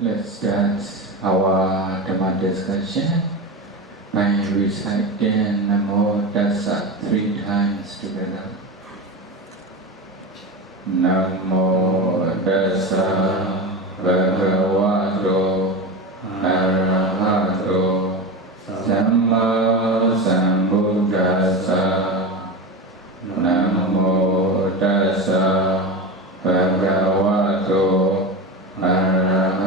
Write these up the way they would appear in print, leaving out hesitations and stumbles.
Let's start our Dhamma discussion by reciting Namo Tassa 3 times together. Namo Tassa Bhagavato Arahato Samma Sambuddhassa. Namo Tassa Bhagavato Arahato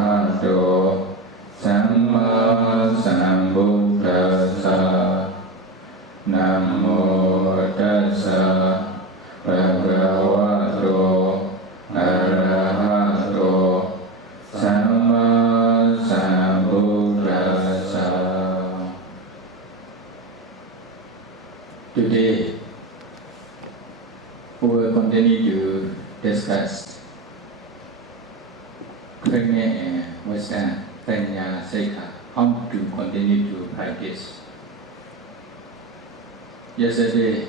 Samma Sambuddhassa. Namo Tassa Bhagavato Arahato Samma Sambuddhassa. Today, we will continue to discuss training and wisdom, Panya Sekha, how to continue to practice. Yesterday,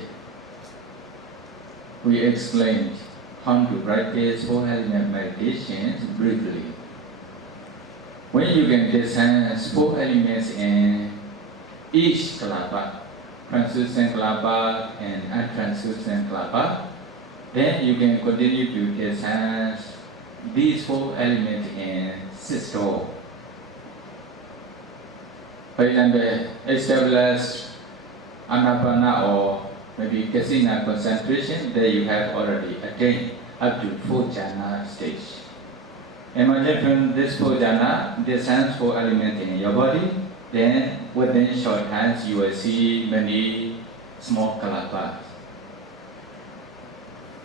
we explained how to practice four element meditations briefly. When you can discern four elements in each kalapa, translucent kalapa and untranslucent kalapa, then you can continue to discern these four elements in systole. For example, establish anapana or maybe kasina concentration that you have already attained up to 4 jhana stage. Imagine from this 4 jhana, discern 4 elements in your body, then within short times you will see many small kalapas.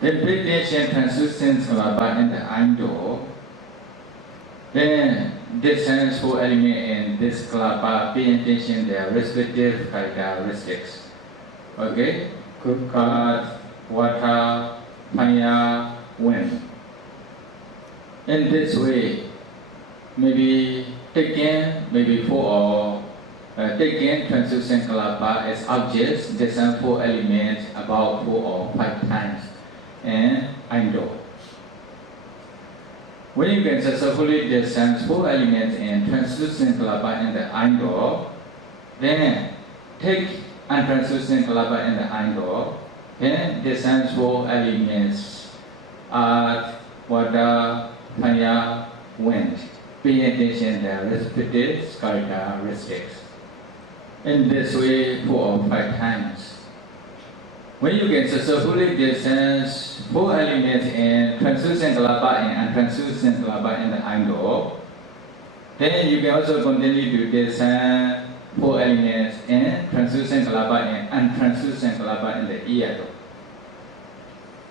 Then pay attention translucent kalapa in the ando. Then discern 4 elements in this kalapa, pay attention their respective characteristics. Okay? Kukat, water, fire, wind. In this way, maybe taking maybe 4 or taking translucent kalapa as objects, discern 4 elements about 4 or 5 times, and ando. When you can successfully discern 4 elements in translucent kalapa in the ando, then take untranslucent kalapa in the ando, then discern 4 elements: earth, water, fire, wind. Pay attention to their respective characteristics. In this way, 4 or 5 times. When you can successfully discern 4 elements in translucent kalapa and untranslucent kalapa in the ando, then you can also continue to discern 4 elements in translucent kalapa and untranslucent kalapa in the ear.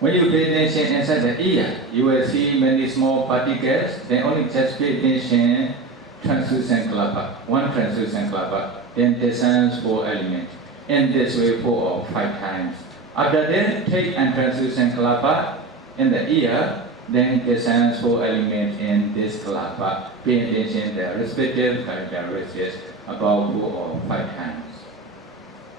When you pay attention inside the ear, you will see many small particles. Then only just pay attention translucent kalapa, 1 translucent kalapa, then discern 4 elements. In this way, 4 or 5 times. After that, take untranslucent kalapa in the ear, then discern 4 elements in this kalapa. Pay attention to their respective characteristics about 4 or 5 times.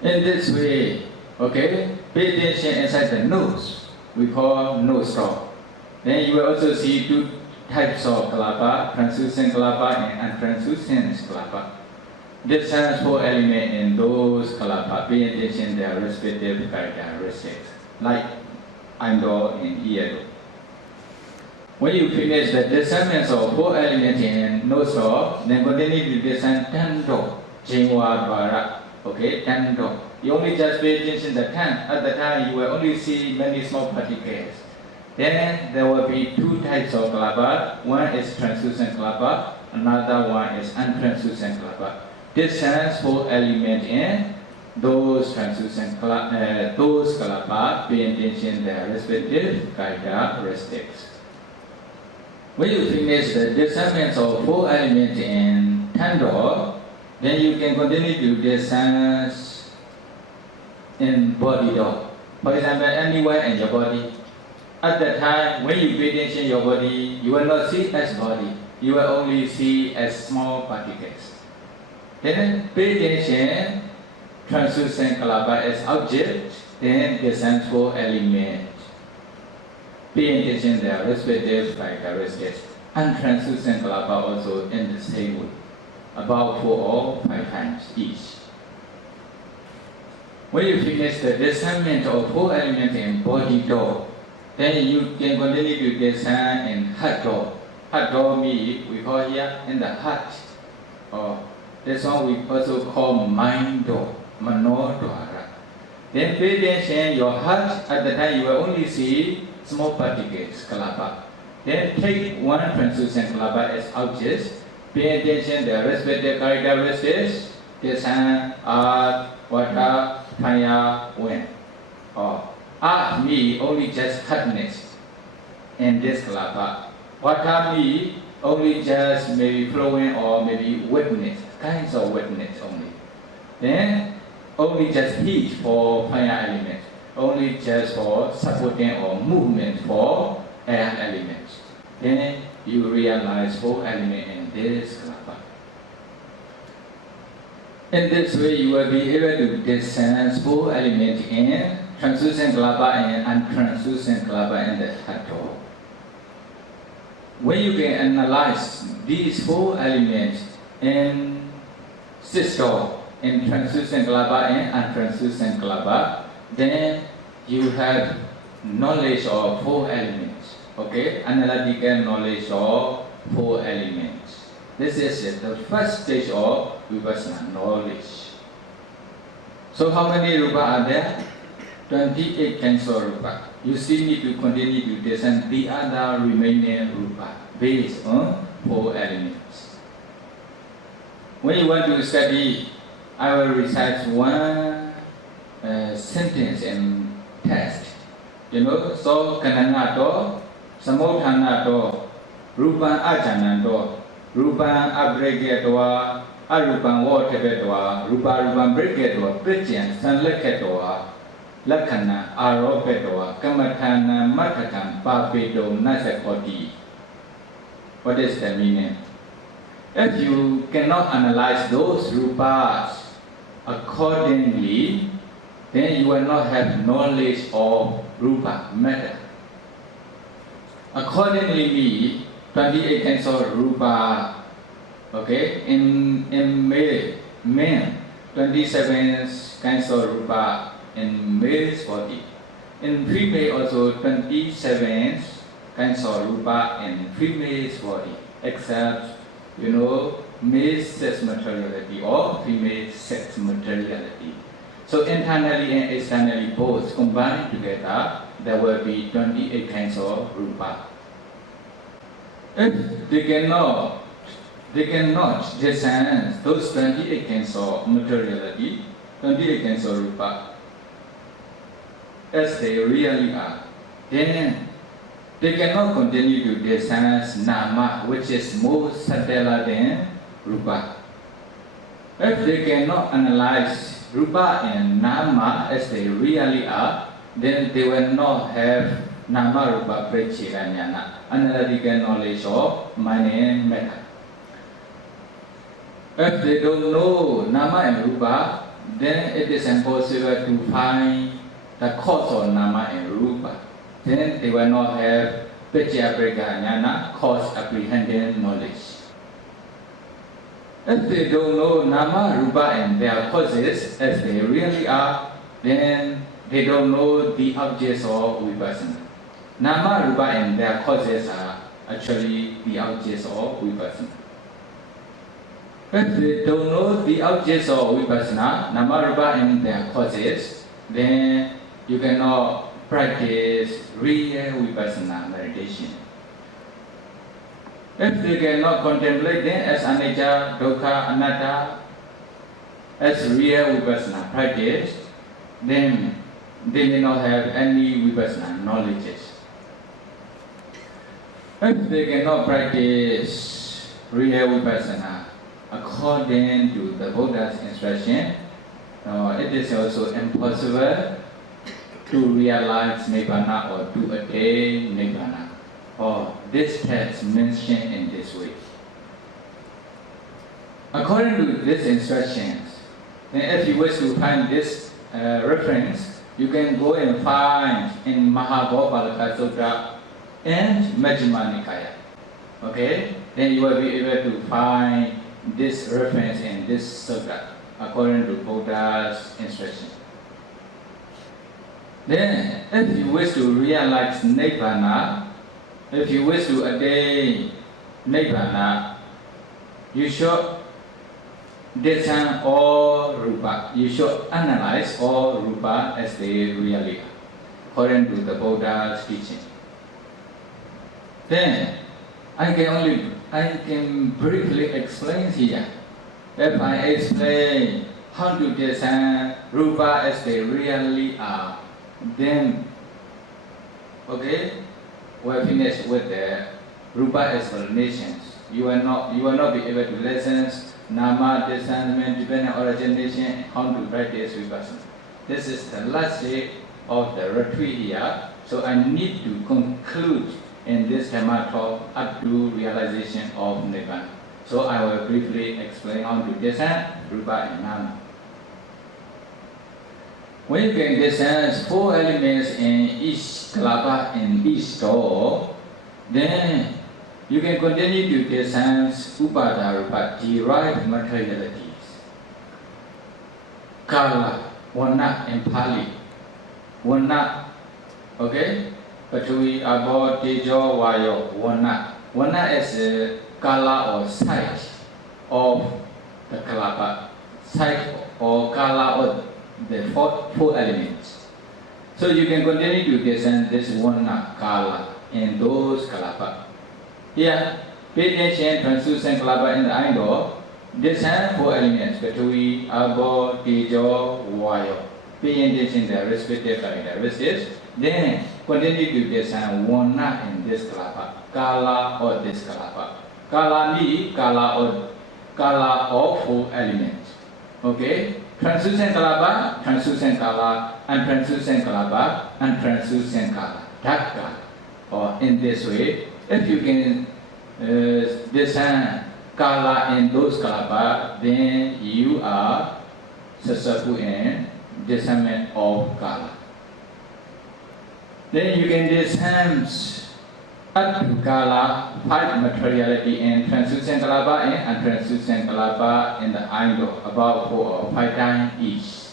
In this way, okay, pay attention inside the nose. We call nose drop. Then you will also see 2 types of kalapa, translucent kalapa and untranslucent kalapa. Discern 4 elements in those kalapa. Pay attention to their respective characteristics, like ando and ear. When you finish the discernment of 4 elements in nose drop, then continue to discern tando, jingwa dwara. Okay, tando. You only just pay attention to the tongue. At the time, you will only see many small particles. Then there will be 2 types of kalapa. One is translucent kalapa, another one is untranslucent kalapa. Discern 4 elements in those translucent kalapa. Pay attention to their respective characteristics. When you finish the discernment of 4 elements in tando, then you can continue to discern in body door. For example, anywhere in your body. At the time, when you pay attention to your body, you will not see as body. You will only see as small particles. Then pay attention, translucent kalapa as object, then discern 4 elements. Pay attention to their respective characteristics. untranslucent Kalapa also in the same way, about 4 or 5 times each. When you finish the discernment of 4 elements in body door, then you can continue to discern in heart door. Heart door means we call here in the heart. Or this one we also call mind door, manodwara. Then pay attention your heart. At the time you will only see small particles, Kalapa. Then take one translucent Kalapa as objects. Pay attention the respective characteristics, discern, earth, water, fire, wind. Or earth means only just hardness in this Kalapa. Water means only just maybe flowing or maybe wetness, kinds of wetness only. Then only just heat for fire element, only just for supporting or movement for air elements. Then you realize 4 elements in this Kalapa. In this way, you will be able to discern 4 elements in translucent Kalapa and untranslucent Kalapa in the heart door. When you can analyze these 4 elements in system, in translucent Kalapa and untranslucent Kalapa, then you have knowledge of 4 elements. Okay, analytical knowledge of 4 elements. This is the first stage of Vipassana knowledge. So how many rupa are there? 28 kinds of rupa. You still need to continue to discern the other remaining rupa based on 4 elements. When you want to study, I will recite one sentence and test. You know, so kananato, samodhanato, rupan ajananto, rupan abregetwa, arupan wotebetwa, rupan bregetwa, prityan sanleketwa, lakana aropetwa, kamathana mathatam papedo nasakoti. What is the meaning? If you cannot analyze those rupas accordingly, then you will not have knowledge of rupa matter. Accordingly, me 28 kinds of rupa. Okay, in men 27 kinds of rupa in male's body. In female also 27 kinds of rupa in female's body, except male sex materiality or female sex materiality. So internally and externally both combined together, there will be 28 kinds of rupa. If they cannot discern those 28 kinds of materiality, 28 kinds of rupa, as they really are, then they cannot continue to discern nama, which is more subtler than rupa. If they cannot analyze rupa and nama as they really are, then they will not have nama rupa precira jnana, analytical knowledge of mind and matter. If they don't know nama and rupa, then it is impossible to find the cause of nama and rupa. Then they will not have Peccayaprika jnana, cause apprehending knowledge. If they don't know nama, rupa and their causes as they really are, then they don't know the objects of vipassana. Nama, rupa and their causes are actually the objects of vipassana. If they don't know the objects of vipassana, nama, rupa and their causes, then you cannot practice real vipassana meditation. If they cannot contemplate them as anicca, dukkha, anatta, as real vipassana practice, then they may not have any vipassana knowledges. If they cannot practice real vipassana according to the Buddha's instruction, it is also impossible to realize Nibbana or to attain Nibbana. This text mentioned in this way. According to these instructions, then if you wish to find this reference, you can go and find in Mahabodhipalika Sutta and Majjhima Nikaya. Okay, then you will be able to find this reference in this sutta according to Buddha's instruction. Then, if you wish to realize Nibbana, if you wish to attain Nibbana, you should discern all rupa. You should analyze all rupa as they really are, according to the Buddha's teaching. Then, I can briefly explain here. If I explain how to discern rupa as they really are, then, okay, we're finished with the rupa explanations. You will not be able to listen nama, discernment, dependent origination, how to practice vipassana. This is the last day of the retreat here, so I need to conclude in this Dhamma talk up to realization of Nibbana. So I will briefly explain how to discern rupa and nama. When you can discern 4 elements in each kalapa, in each door, then you can continue to discern upada rupa, derived materialities. Kala, Wana and Pali. Wana, okay? Patui, Abo, Tejo, Vayo, Wana. Wana is a kala or sight of the kalapa. Sight or kala of the 4 elements. So you can continue to discern this Wana, kala, in those kalapa. Here, pay attention, translucent kalapa in the angle. Discern 4 elements, Patui, Abo, Tejo, Vayo. Pay attention to the respective characteristics. Then continue to discern Wana in this kalapa, kala or this kalapa. Kala means kala of 4 elements. Okay? Translucent kalapa, translucent kala, untranslucent kalapa, untranslucent kala. Dark kala. Or in this way, if you can discern kala in those kalapa, then you are successful in discernment of kala. Then you can discern up to kala, 5 materiality in translucent kalapa and untranslucent kalapa in the angle, about 4 or 5 times each.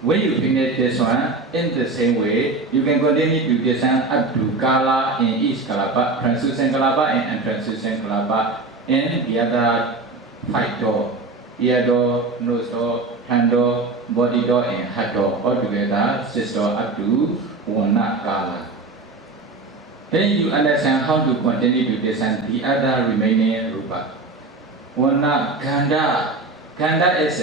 When you finish this one, in the same way, you can continue to discern up to kala in each kalapa, translucent kalapa and untranslucent kalapa in the other 5 door. Ear door, nose door, hand door, body door and heart door. Altogether, 6 door up to Wana kala. Then you understand how to continue to discern the other remaining rupa. Wana ganda. Ganda is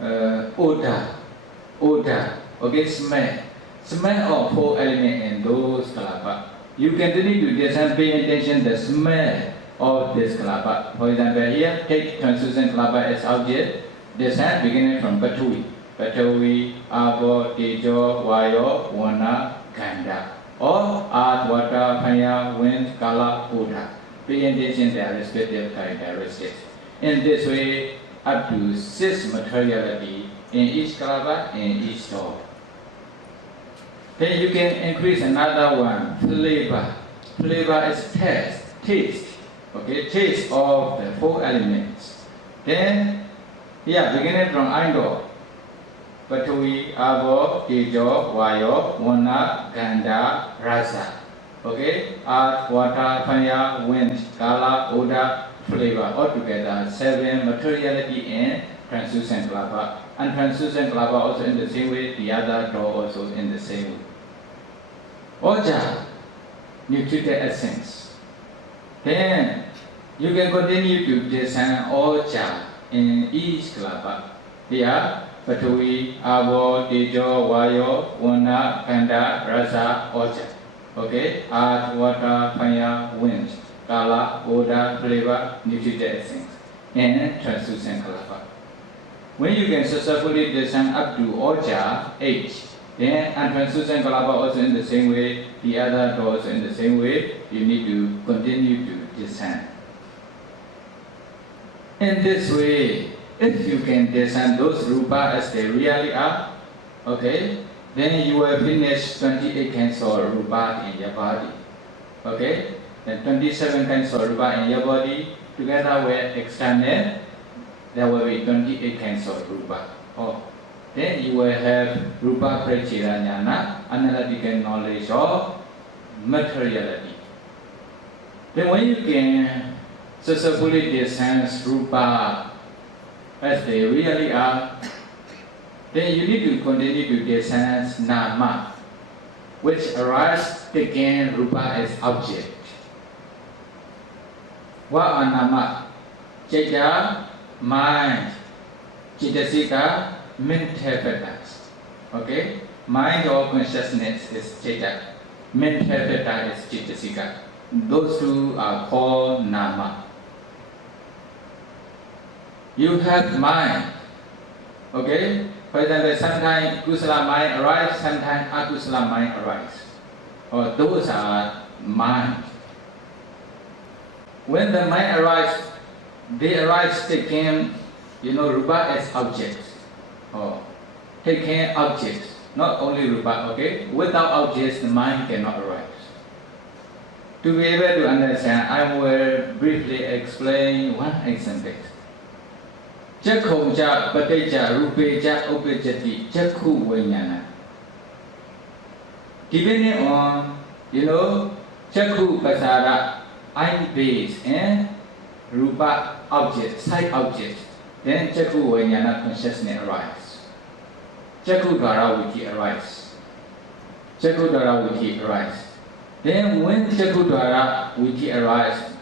a odor, okay, smell. Smell of 4 elements in those kalapa. You continue to discern, pay attention the smell of this kalapa. For example, here, take translucent kalapa as object. Discern beginning from Patui. Patui, Abo, Tejo, Vayo, Wana, Ganda. Or earth, water, fire, wind, kala, odor. Pay attention to their respective characteristics. In this way, up to 6 materiality in each kalapa, in each door. Then you can increase another one, flavor. Flavor is taste. Okay, taste of the 4 elements. Then, here, beginning from angle. Patui, Abo, Tejo, Vayo, Wana, Ganda, Rasa. Okay, earth, water, fire, wind, kala, odor, flavor. Altogether, 7 materiality in translucent kalapa. And translucent kalapa also in the same way, the other door also in the same way. Oja, nutritive essence. Then, you can continue to discern oja in each kalapa. Here, Patui, Abo, Tejo, Vayo, Wana, Ganda, Rasa, Oja. Okay? Earth, water, fire, wind, kala, odor, flavor, nutritive essence, and translucent kalapa. When you can successfully discern up to Oja, H, then untranslucent kalapa also in the same way, the other doors in the same way, you need to continue to discern. In this way, if you can discern those rupa as they really are, okay, then you will finish 28 kinds of rupa in your body. Okay? then 27 kinds of rupa in your body, together with external, there will be 28 kinds of rupa. Oh, then you will have rupa prachira jnana, analytical knowledge of materiality. Then when you can successfully discern rupa as they really are, then you need to continue to discern nama, which arise taking rupa as object. What are nama? Citta, mind, cittasika, mental factors. Okay? Mind or consciousness is citta. Mental factor is cittasika. Those two are called nama. You have mind. Okay? For example, sometimes kusala mind arise, sometimes akusala mind arise. Or those are mind. When the mind arises, they arise taking, rupa as objects. Or taking objects, not only rupa, okay? Without objects, the mind cannot arise. To be able to understand, I will briefly explain one example. Jakhoja, pateja, rupeja, upejati, jakhu vijnana. Depending on, jakhu pasara, eye base and rupa object, sight object, then jakhu vijnana consciousness arises. Jakhu dwara viti arises. Jakhu dwara viti arises. Then when jakhu dwara viti arises,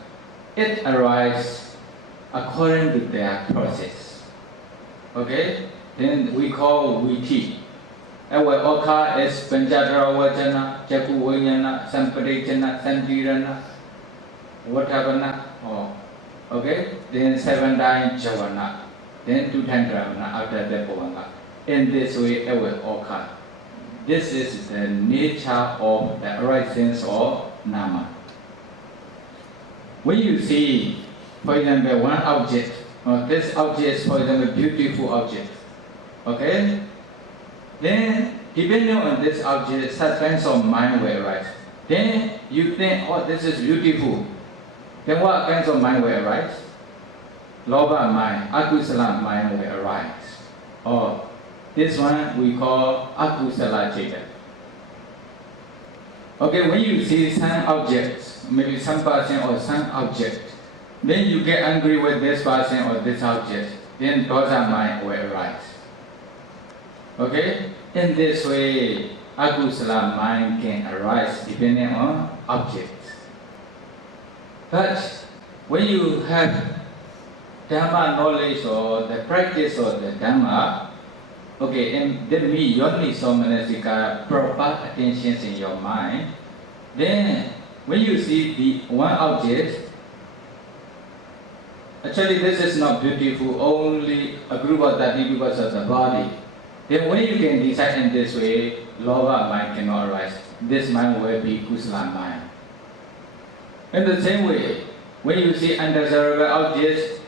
it arises according to their process. Okay? Then we call viti. And what occur is panchadara vajana, jakhu vijnana, sampadejana, santirana, vatavana. Oh. Okay? Then 7 times javana. Then 2 times dravana after that bhavanga. In this way it will occur. This is the nature of the arisings of nama. When you see, for example, one object, or this object is, for example, beautiful object, okay? Then, depending on this object, such kinds of mind will arise. Then you think, oh, this is beautiful. Then what kinds of mind will arise? Lobha mind, akusala mind will arise. Or this one we call akusala citta. Okay, when you see some objects, maybe some person or some object, then you get angry with this person or this object, then dosa mind will arise. Okay? In this way, akusala mind can arise depending on objects. But when you have Dhamma knowledge or the practice of the Dhamma, okay, and then we yoni somanasika proper attention in your mind, then when you see the one object, actually this is not beautiful, only a group of that because of the body. Then when you can decide in this way, lobha mind cannot arise. This mind will be kusala mind. In the same way, when you see undesirable objects,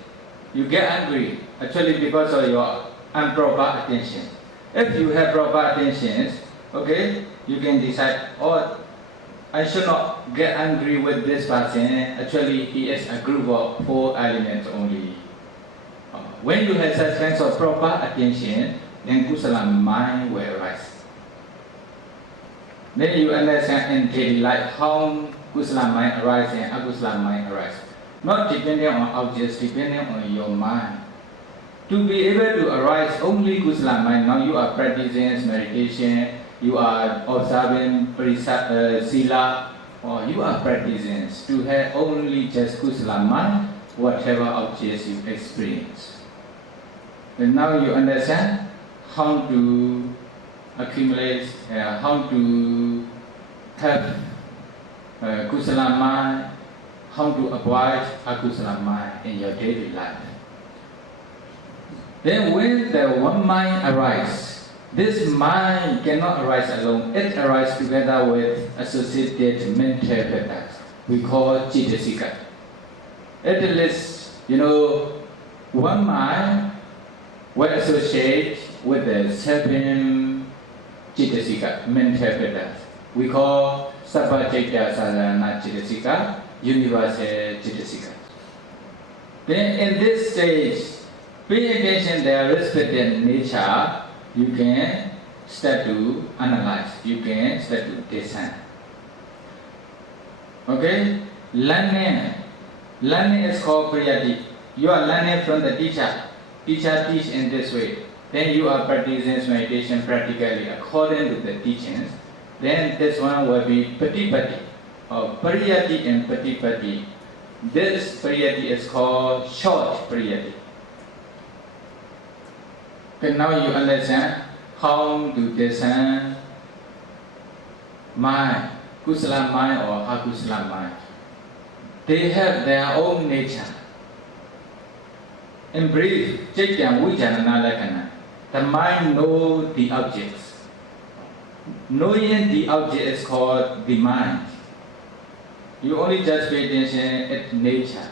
you get angry, actually because of your improper attention. If you have proper attention, okay, you can decide, oh, I should not get angry with this person. Actually, he is a group of 4 elements only. When you have such kinds of proper attention, then kusala mind will arise. Then you understand in daily life how kusala mind arises and akusala mind arises. Not depending on objects, depending on your mind. To be able to arise only kusala mind, now you are practicing meditation, you are observing sila, or you are practicing to have only just kusala mind, whatever objects you experience. And now you understand how to accumulate, how to have kusala mind, how to avoid akusala mind in your daily life. Then when the one mind arises, this mind cannot arise alone. It arises together with associated mental factors. We call cittasika. It is, one mind will associate with the 7 cittasika, mental factors. We call sabbacita sadhana cittasika, universal Chitasika. Then in this stage, pay attention their respected nature, you can start to analyze, you can start to design. Okay? Learning is called Priyati. You are learning from the teacher. Teacher teach in this way. Then you are practicing meditation practically according to the teachings. Then this one will be Patipati, or Pariyati and Patipati. This Pariyati is called short Pariyati. Okay, now you understand how to design mind, Kusala mind or Akusala mind. They have their own nature. In brief, Chaitanya Vijnana Lakkhana, the mind knows the objects. Knowing the object is called the mind. You only just pay attention at nature.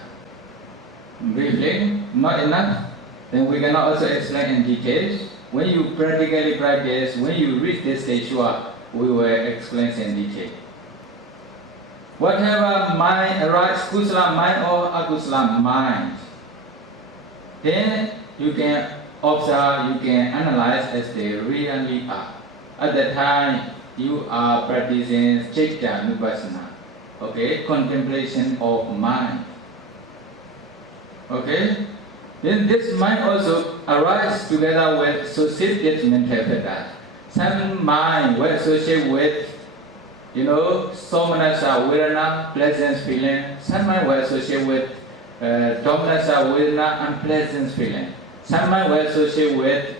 Briefly, not enough. Then we cannot also explain in details. When you practically practice, when you reach this stage, we will explain in detail. Whatever mind arises, Kusala mind or Akusala mind, then you can observe, you can analyze as they really are. At the time, you are practicing Citta Nupassana, okay, contemplation of mind. Okay? Then this mind also arises together with associated mental factors. Some mind will associate with, somanasa, vedana, pleasant feeling. Some mind will associate with domanasa, vedana, unpleasant feeling. Some mind will associate with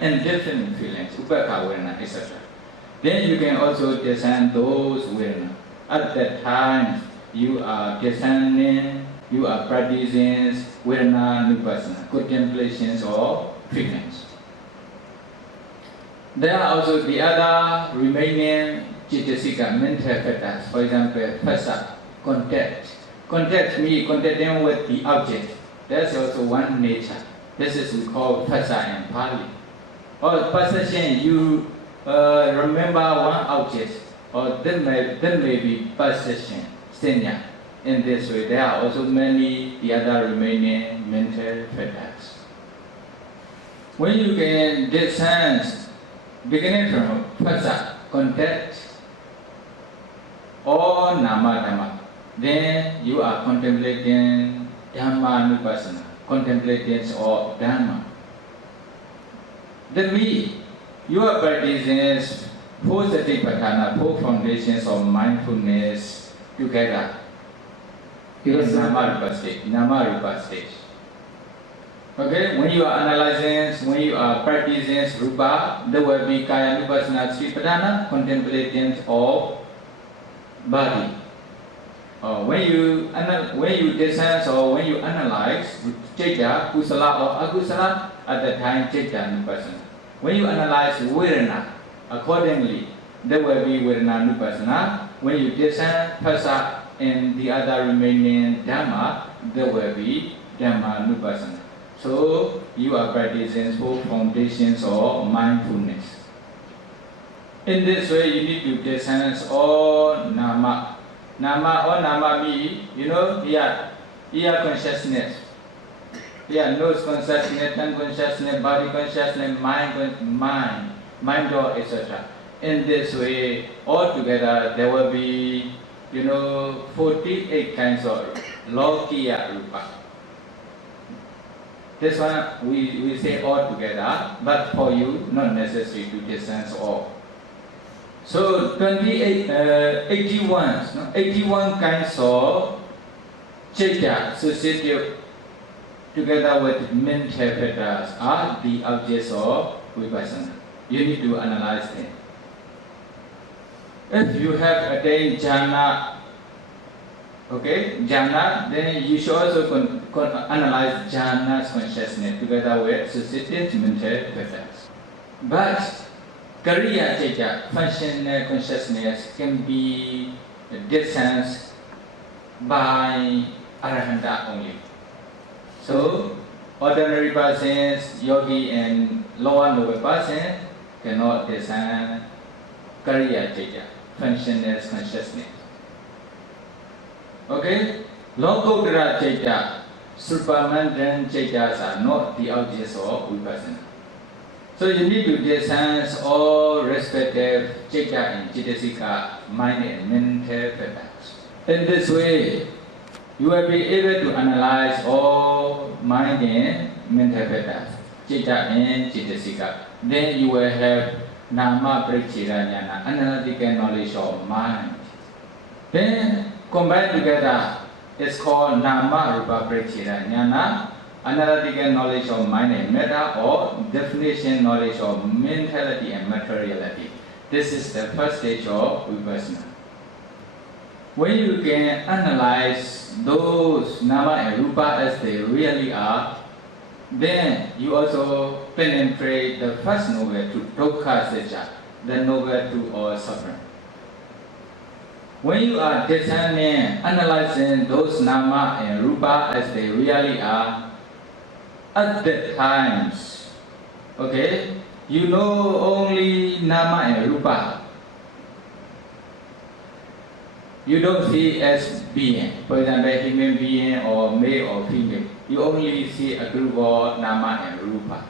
indifferent feelings, upekha vedana, etc. Then you can also design those vedana. At that time, you are designing, you are practicing vedana nupassana, contemplations or feelings. There are also the other remaining Chitasika mental factors. For example, phassa, contact. Contact means contacting with the object. That's also one nature. This is we call phassa in Pali. Or perception, you remember one object, or then may be perception, senya. In this way, there are also many the other remaining mental factors. When you can discern, beginning from phassa, contact, or nama dhamma, then you are contemplating dhamma nupassana, contemplating of dhamma. Then you are practicing four satipatthana, four foundations of mindfulness together. Because Nama-rupa stage. Okay, when you are analyzing, when you are practicing rupa, there will be kaya nupassana satipatthana, contemplating of body. When you discern or when you analyze citta, kusala or akusala, at the time citta nupassana. When you analyze vedana, accordingly, there will be vedana nupassana. When you discern phassa and the other remaining dhamma, there will be dhamma nupassana. So you are practicing four foundations of mindfulness. In this way, you need to discern all nama. Nama or nama means, ear consciousness. Yeah, nose consciousness, tongue consciousness, body consciousness, mind door, etc. In this way, altogether, there will be, 48 kinds of Lokiya Rupa. This one we say all together, but for you, not necessary to discern all. So 81 kinds of citta associated together with mental factors are the objects of vipassana. You need to analyze them. If you have attained jhana, then you should also analyze jhana's consciousness together with associated mental factors. But Kariya citta, functional consciousness, can be discerned by Arahanta only. So, ordinary persons, yogi and lower noble persons cannot discern Kariya citta, functional consciousness. Okay? Lokuttara Chaita, Supermantan Chaitas are not the objects of Vipassana. So you need to distance all respective Chaita and Chaitasika mind and mental patterns. In this way, you will be able to analyze all mind and mental patterns, Chaita and Chaitasika. Then you will have Nama Parichira Jnana, analytical knowledge of mind. Then combined together, it's called Nama Rupa Parichira Jnana, analytical knowledge of mind and matter, or definition knowledge of mentality and materiality. This is the first stage of Vipassana. When you can analyze those Nama and Rupa as they really are, then you also penetrate the first noble to Dukkha Satya, the noble to all suffering. When you are discerning, analyzing those Nama and Rupa as they really are, at that times, okay, you know only Nama and Rupa. You don't see as being, for example, human being or male or female. You only see a group of Nama and Rupa.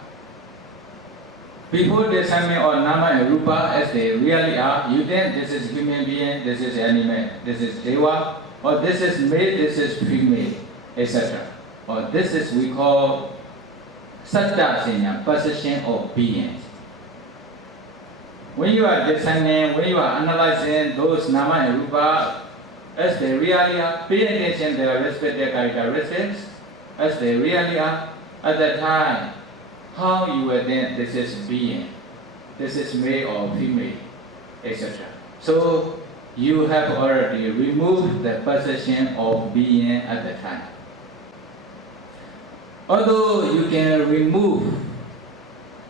Before discerning of Nama and Rupa as they really are, you think this is human being, this is animal, this is Deva, or this is male, this is female, etc. Or this is we call Satta Senya, possession of being. When you are discerning, when you are analyzing those Nama and Rupa as they really are, pay attention to their respective characteristics as they really are at that time. How you will think this is being, this is male or female, etc. So you have already removed the possession of being at the time. Although you can remove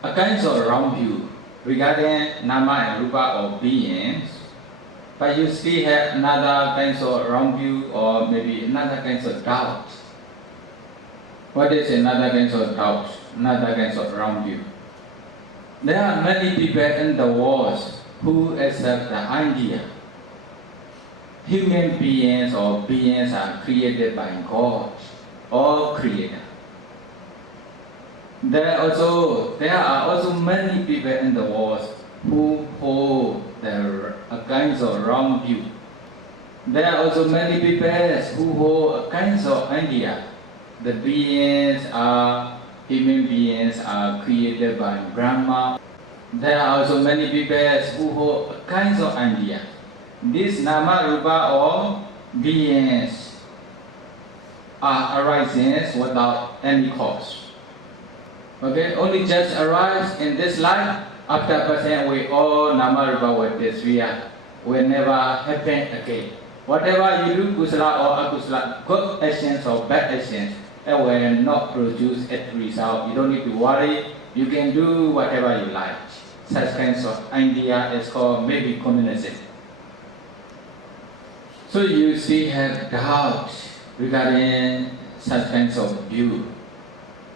a kind of wrong view regarding Nama and Rupa of beings, but you still have another kind of wrong view or maybe another kind of doubt. What is another kind of doubt, another kind of wrong view? There are many people in the world who accept the idea human beings or beings are created by God or Creator. There are also many people in the world who hold the kinds of wrong view. There are also many people who hold a kinds of idea. The human beings are created by Brahma. There are also many people who hold kinds of idea. These Nama Rupa or beings are arising without any cause. Okay, only just arise in this life. After person we all Nama Rupa with this will never happen again. Whatever you do, kusala or akusala, good actions or bad actions, it will not produce a result. You don't need to worry. You can do whatever you like. Such kinds of idea is called maybe communism. So you still have doubt regarding such kinds of view.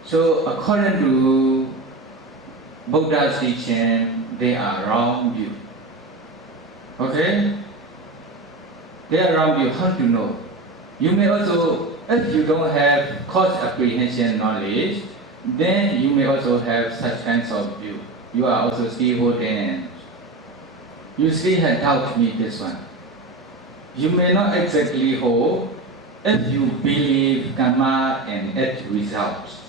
So according to Buddha's teaching, they are wrong view. Okay? They are wrong view. How to know? You may also, if you don't have cause apprehension knowledge, then you may also have such kinds of view. You are also still holding. You still have doubt me this one. You may not exactly hold if you believe karma and its results.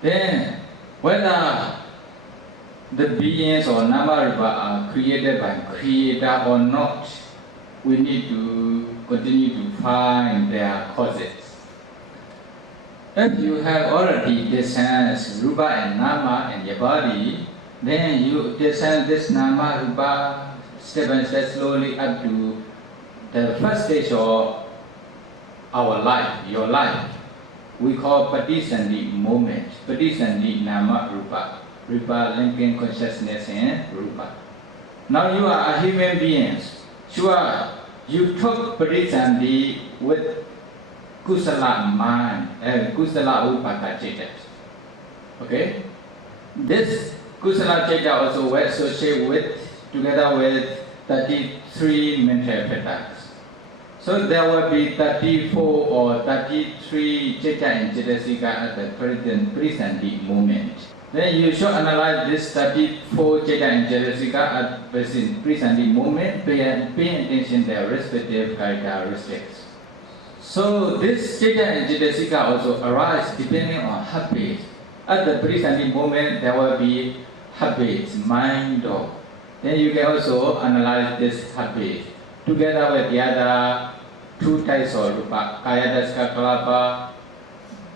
Then, whether the beings or Nama Rupa are created by Creator or not, we need to continue to find their causes. If you have already discerned Rupa and Nama in your body, then you discern this Nama Rupa step by step slowly up to the first stage of our life, your life. We call Patisandhi moment, Patisandhi Nama Rupa, Rupa linking consciousness and Rupa. Now you are a human being. Sure, you took Patisandhi with Kusala mind and Kusala Upaka Chaita. Okay? This Kusala Chaita also was associated with, together with 33 mental patterns. So there will be 34 or 33 Chitta and Chittasika at the present moment. Then you should analyze this 34 Chitta and Chittasika at present moment, pay attention to their respective characteristics. So this Chitta and Chittasika also arise depending on habit. At the present moment, there will be habits, mind. Then you can also analyze this habit together with the other two types of rupa, Kaya Daska Kalapa,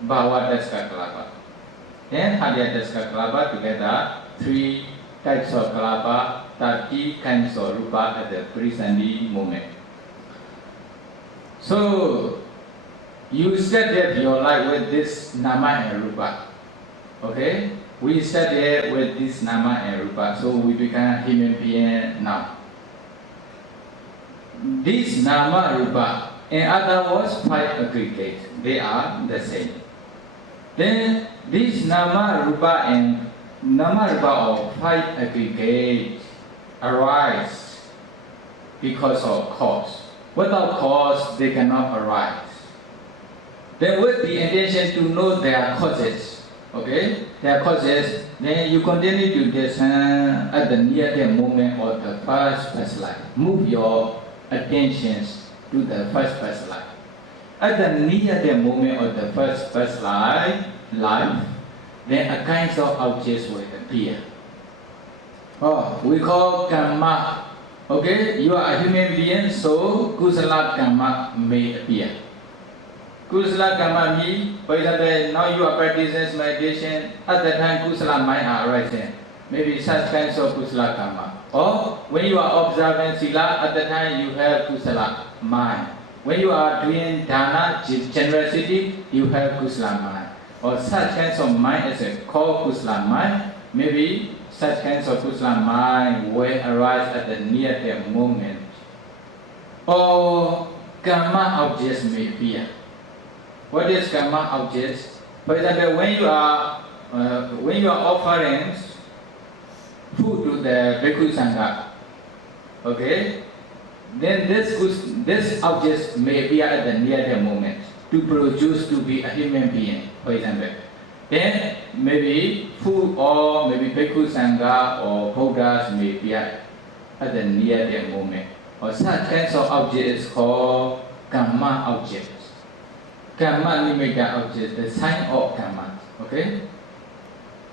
Bhava Daska Kalapa. Then Hadya Daska Kalapa together, three types of Kalapa, 30 kinds of rupa at the present moment. So you study your life with this Nama and Rupa. Okay? We study with this Nama and Rupa, so we become human being now. This Nama Rupa, in other words, 5 aggregates, they are the same. Then this Nama Rupa and Nama Rupa of 5 aggregates arise because of cause. Without cause, they cannot arise. Then with the intention to know their causes, okay, their causes, then you continue to descend at the near moment of the first life. Move your attentions to the first life. At the near moment of the first life, then a kind of objects will appear. We call karma. Okay, you are a human being, so kusala karma may appear. Kusala karma means, for example, now you are practicing meditation, at the time kusala mind are arising. Maybe such kinds of kusala karma. Or when you are observing sila, at the time you have kusala mind. When you are doing dana, generosity, you have kusala mind. Or such kinds of mind is called kusala mind. Maybe such kinds of kusala mind will arise at the near moment. Or karma objects may appear. What is karma objects? For example, when you are offering food to the Bhikkhu Sangha, okay, then this object may appear at the near moment to produce to be a human being, for example. Then maybe food or maybe Bhikkhu Sangha or Buddhas may appear at the near moment. Or such kinds of objects is called karma objects. Karma nimitta objects, the sign of karma. Okay?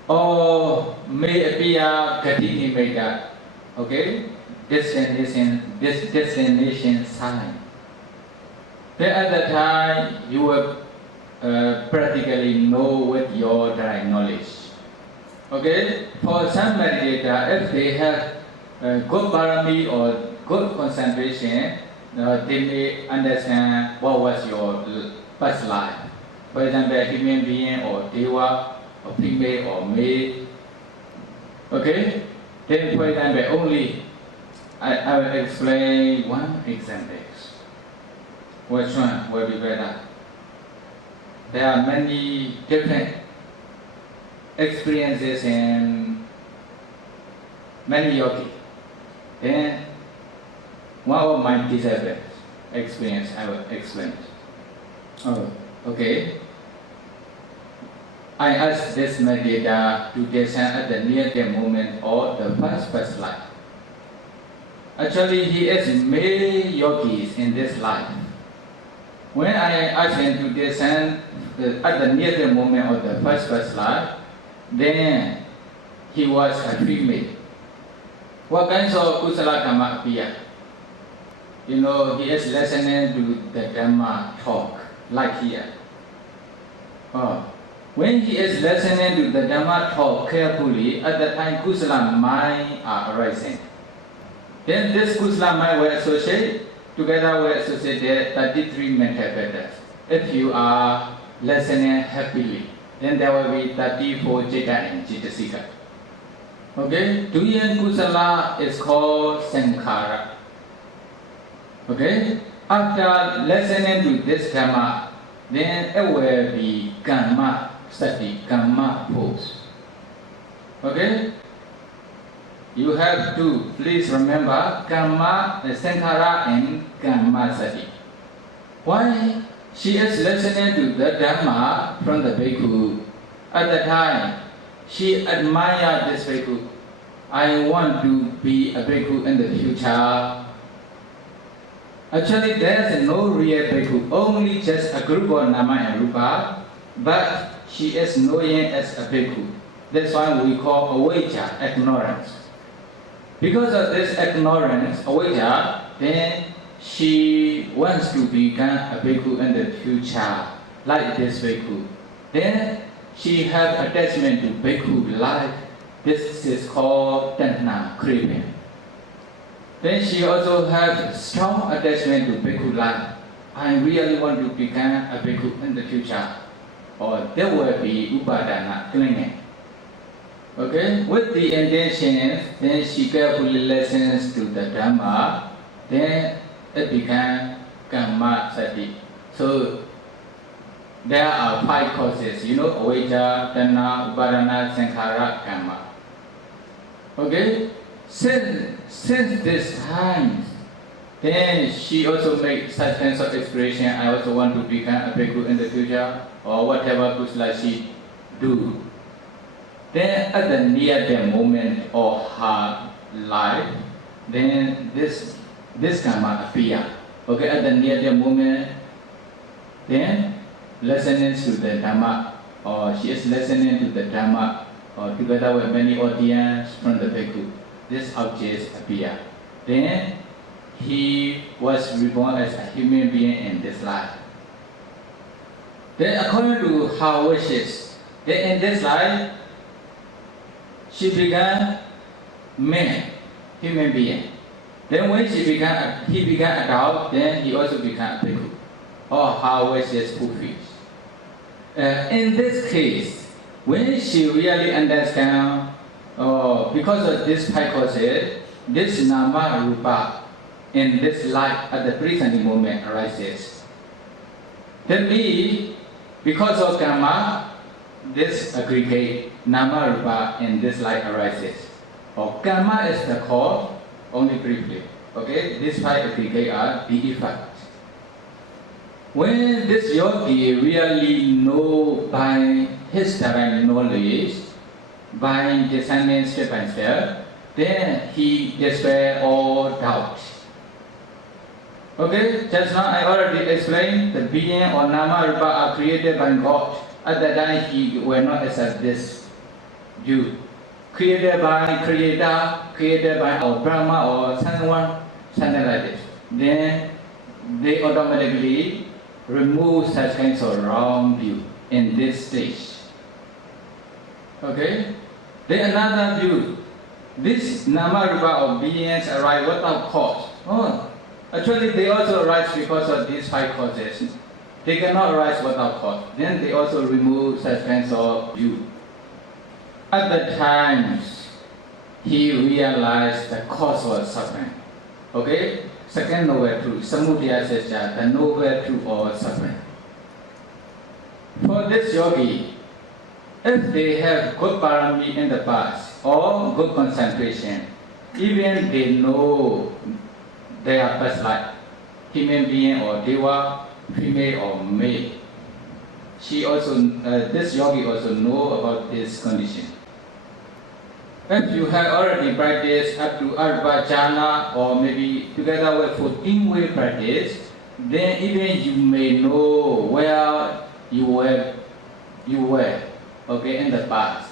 Or may appear gati nimitta. Okay? Destination sign. Then at that time you will practically know with your direct knowledge. Okay? For some meditator, if they have good parami or good concentration, they may understand what was your past life. For example, human being or deva or female or male. Okay? Then for example, only I will explain one example. Which one will be better? There are many different experiences in many yogis. Then one of my disciples experience I will explain. Okay. I asked this meditator to descend at the near moment or the first life. Actually, he is many yogis in this life. When I asked him to descend at the near moment of the first life, then he was a female. What kinds of kusala karma appear? You know, he is listening to the Dhamma talk, like here. When he is listening to the Dhamma talk carefully, at the time kusala mind are arising. Then this kusala mind will associate, together will associate the 33 mental patterns. If you are listening happily, then there will be 34 Chitta and Chittasika. Okay? Doing kusala is called sankhara. Okay? After listening to this karma, then it will be karma sati, karma pose. Okay? You have to please remember karma, sankhara and karma sati. Why she is listening to the Dhamma from the bhikkhu? At the time, she admired this bhikkhu. I want to be a bhikkhu in the future. Actually, there is no real bhikkhu, only just a group of Nama and Rupa, but she is knowing as a bhikkhu. That's why we call avijja, ignorance. Because of this ignorance, avijja, then she wants to become a bhikkhu in the future, like this bhikkhu. Then she has attachment to bhikkhu life. This is called tanha, craving. Then she also has strong attachment to bhikkhu life. I really want to become a bhikkhu in the future. Or there will be upadana, clinging. Okay, with the intention, then she carefully listens to the Dhamma, then it becomes Kamma Sati. So there are 5 causes, avijja, tanha, upadana, sankhara, kamma. Okay, since this time, then she also makes such kinds of expression. I also want to become a bhikkhu in the future, or whatever kusala she do. Then at the near the moment of her life, then this karma appear. Okay, at the near the moment, then listening to the Dhamma, or she is listening to the Dhamma, or together with many audience from the bhikkhu, this object appear. Then he was reborn as a human being in this life. Then according to her wishes, then in this life, she began man, human being. Then when he began adult, then he also began a bhikkhu. Or her wishes fulfilled. In this case, when she really understands, because of this 5 causes, this nama rupa in this life at the present moment arises. Then because of karma, this aggregate nama rupa in this life arises. Or karma is the cause, only briefly. Okay, these 5 aggregate are the effect. When this yogi really know by his divine knowledge, by discerning step by step, then he dispels all doubt. Okay, just now I already explained the being or nama rupa are created by God. At that time he will not accept this view. Created by Creator, created by our Brahma or someone, something like this. Then they automatically remove such kinds of wrong view in this stage. Okay? Then another view. This nama rupa of beings arise without cause. Actually they also arise because of these 5 causes. They cannot arise without cause. Then they also remove such kinds of view. At the times, he realized the cause was suffering. Okay? Second noble truth, samudaya sajja, the noble truth of suffering. For this yogi, if they have good parami in the past or good concentration, even they know their past life, human being or deva, female or male, this yogi also know about this condition. If you have already practiced up to Arba Jhana or maybe together with 14-way practice, then even you may know where you were, okay, in the past.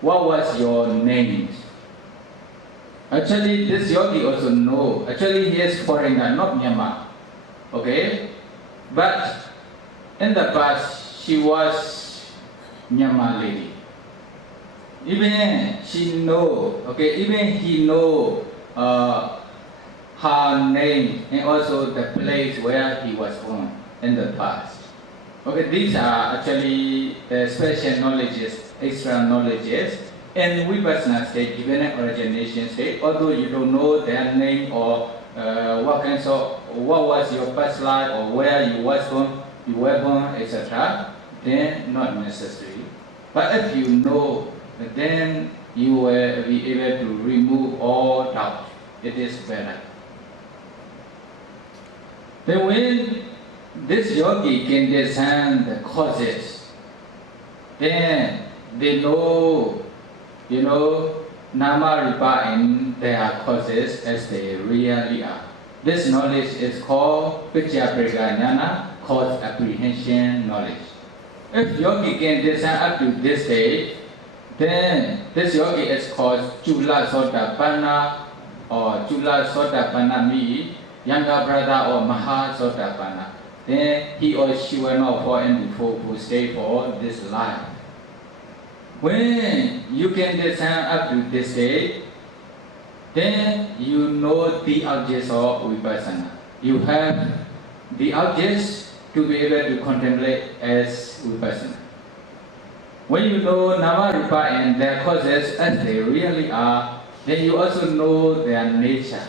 What was your name? Actually, this yogi also know. Actually, he is foreigner, not Myanmar. Okay? But in the past, she was Myanmar lady. Even she know, okay, even he know her name and also the place where he was born in the past. Okay, these are actually special knowledges, extra knowledges. In Vipassana state, even in origination state, although you don't know their name or what was your past life or where you were born, etc., then not necessary. But if you know, then you will be able to remove all doubt. It is better. Then when this yogi can discern the causes, then they know, nama rupa in their causes as they really are. This knowledge is called Piccaprika Jnana, cause apprehension knowledge. If yogi can discern up to this stage, then this yogi is called Chula Sotapanna or Chula Sotapanna means younger brother or Maha Sotapanna. Then he or she will not fall into fourfold state for this life. When you can discern up to this stage, then you know the objects of vipassana. You have the objects to be able to contemplate as vipassana. When you know nama rupa and their causes as they really are, then you also know their nature.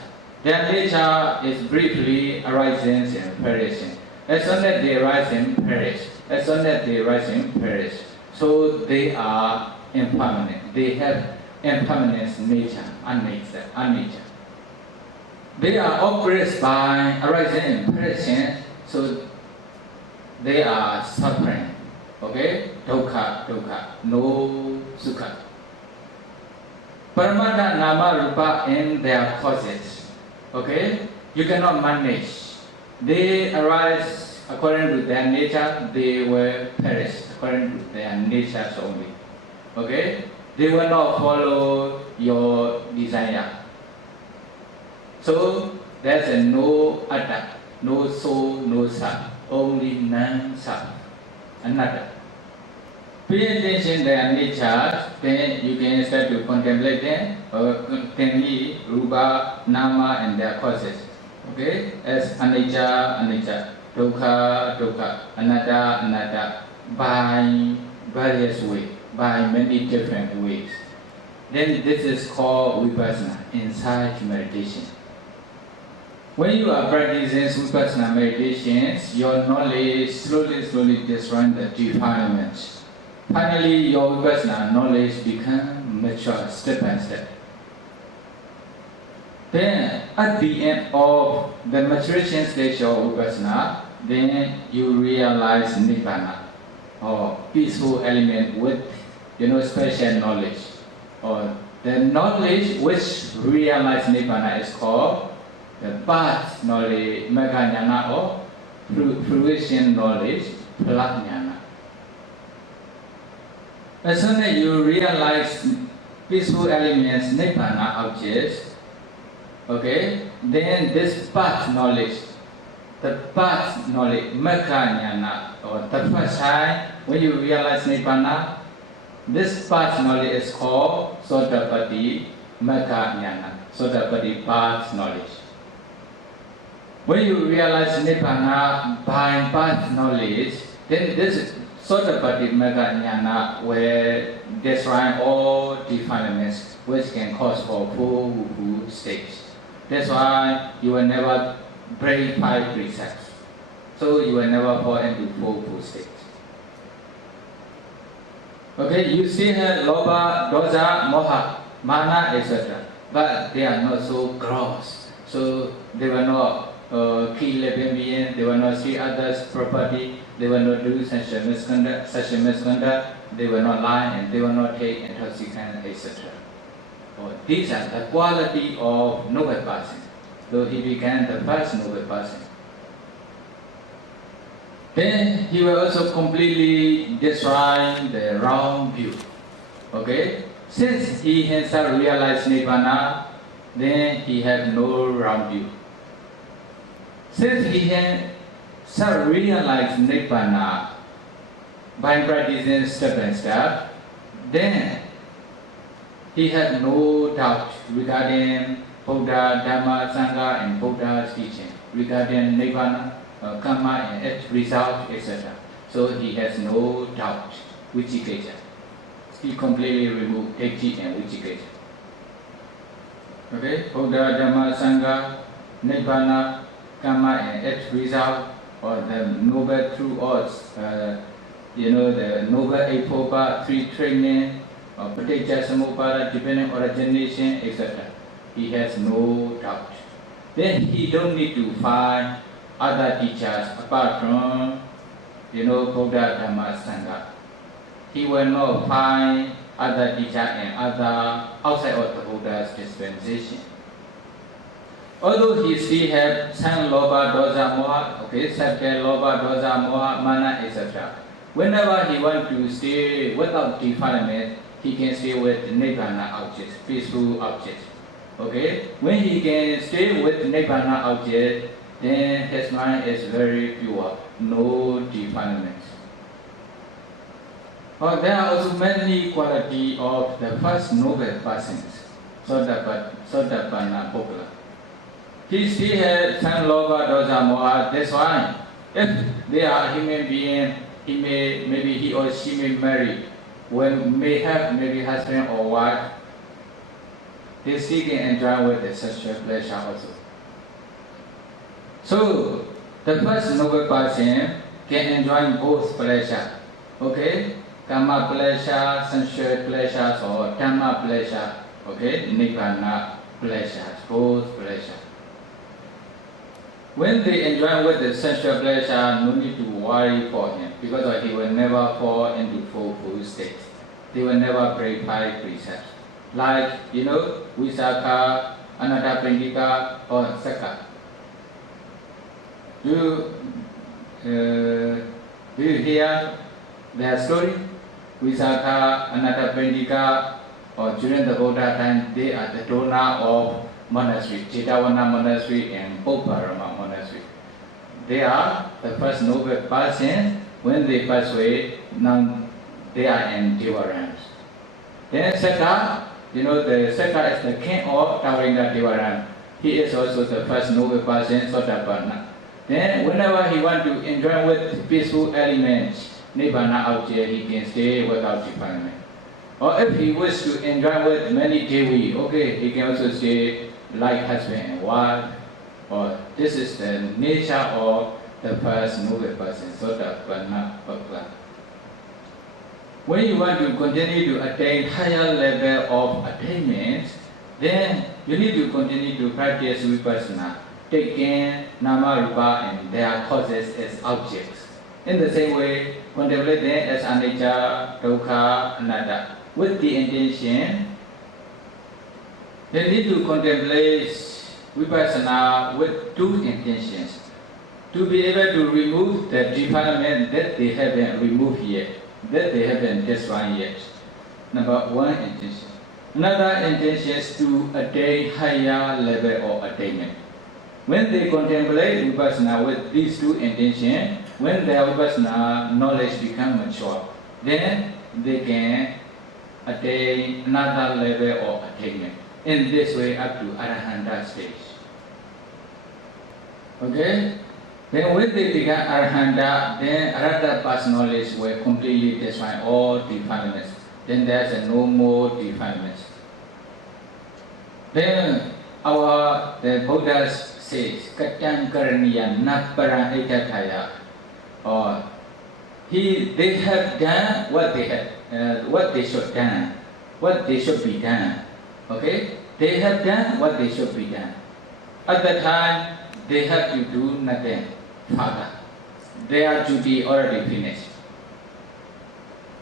Their nature is briefly arising and perishing. As soon as they arise and perish, as soon as they arise and perish, so they are impermanent. They have impermanence nature, unnature. They are oppressed by arising and perishing, so they are suffering. Okay? Dukkha, no sukha. Paramata nama rupa and their causes. Okay? You cannot manage. They arise according to their nature, they will perish according to their natures only. Okay? They will not follow your desire. So there's a no atta, no soul, no self, only non-self, another. Pay attention to their nature, then you can start to contemplate them, or contemplate rupa, nama, and their causes. Okay? As anicca, dukkha, anatta, by various ways, by many different ways. Then this is called vipassana, insight meditation. When you are practicing vipassana meditations, your knowledge slowly destroys the defilements. Finally, your vipassana knowledge becomes mature step by step. Then, at the end of the maturation stage of vipassana, then you realize nibbana, or peaceful element with, special knowledge. Or the knowledge which realizes nibbana is called the path knowledge, magga jnana, or fruition knowledge, phala jnana. As soon as you realize peaceful elements, nibbana objects, okay, then this path knowledge, magga jnana, or the first time when you realize nibbana, this path knowledge is called Sotapatti magga jnana, Sotapatti path knowledge. When you realize nibbana by path knowledge, then this Sotapatti magga jnana will destroy all defilements which can cause for four states. That's why you will never break 5 precepts. So you will never fall into four states. Okay, you see here loba, dosa, moha, mana, etc. But they are not so gross. So they will not kill living beings, they will not steal others' property, they will not do such a misconduct, they will not lie, and they will not take intoxicants, etc. These are the quality of noble person. So he became the first noble person. Then he will also completely destroy the wrong view. Okay? Since he himself realized Nibbana, then he has no wrong view. Since he himself realized Nibbana by practicing step by step, then he had no doubt regarding Buddha, Dhamma, Sangha, and Buddha's teaching, regarding Nibbana, karma and its result, etc. So he has no doubt, vicikiccha. He completely removed Ekji and vicikiccha. Okay, Buddha, Dhamma, Sangha, Nibbana, karma and its result, or the noble true odds, the noble eightfold path, 3 training, or paticca samuppada, dependent origination, etc. He has no doubt. Then he don't need to find other teachers apart from, Buddha Dhamma Sangha. He will not find other teachers and other outside of the Buddha's dispensation. Although he still have San Loba, Dosa, Moha, Satya, Loba, Dosa, Moha, Mana, etc. Whenever he wants to stay without defilement, he can stay with Nibbana objects, peaceful objects. When he can stay with Nibbana object, then his mind is very pure, no defilements. There are also many qualities of the first noble persons, Sotapanna Buddha. He still has San Loba, Dosa, Moha. That's why, if they are human being, maybe he or she may marry, may have maybe husband or wife. They still can enjoy with the sexual pleasure also. So, the first noble person can enjoy both pleasure. Kama pleasure, sensual pleasures, or Dhamma pleasure. Nibbana pleasures, both pleasure. When they enjoy with the sensual pleasure, no need to worry for him, because he will never fall into fourfold state. They will never break five precepts. Like, Visakha, Anathapindika, or Sakha. Do you hear their story? Visakha, Anathapindika, or during the Buddha time, they are the donor of monastery, Jetavana monastery and Poparama monastery. They are the first noble persons. When they pass away, now they are in Devarams. Then Sakha, the Sakha is the king of Tawaringa Devaram. He is also the first noble person, Sotapanna. Then whenever he wants to enjoy with peaceful elements, Nibbana object, he can stay without defilement. Or if he wishes to enjoy with many Devi, he can also stay like husband and wife. Or this is the nature of the first noble person, Sotapanna Bhagwan. When you want to continue to attain higher level of attainment, then you need to continue to practice vipassana, taking nama rupa and their causes as objects. In the same way, contemplate them as anicca, dukkha, anatta, with the intention. They need to contemplate vipassana with two intentions: to be able to remove the defilement that they haven't removed yet, that they haven't destroyed yet. Number one intention. Another intention is to attain higher level of attainment. When they contemplate vipassana with these two intentions, when their vipassana knowledge becomes mature, then they can attain another level of attainment. In this way, up to Arahanta stage. Then when they become Arahanta, then Arahanta past knowledge will completely destroy all defilements. Then there's no more defilements. Then the Buddha says, Katyam Karaniya Naparan Ekathaya. Or they have done what they should done, what they should be done. They have done what they should be done. At the time, they have to do nothing further. Their duty already finished.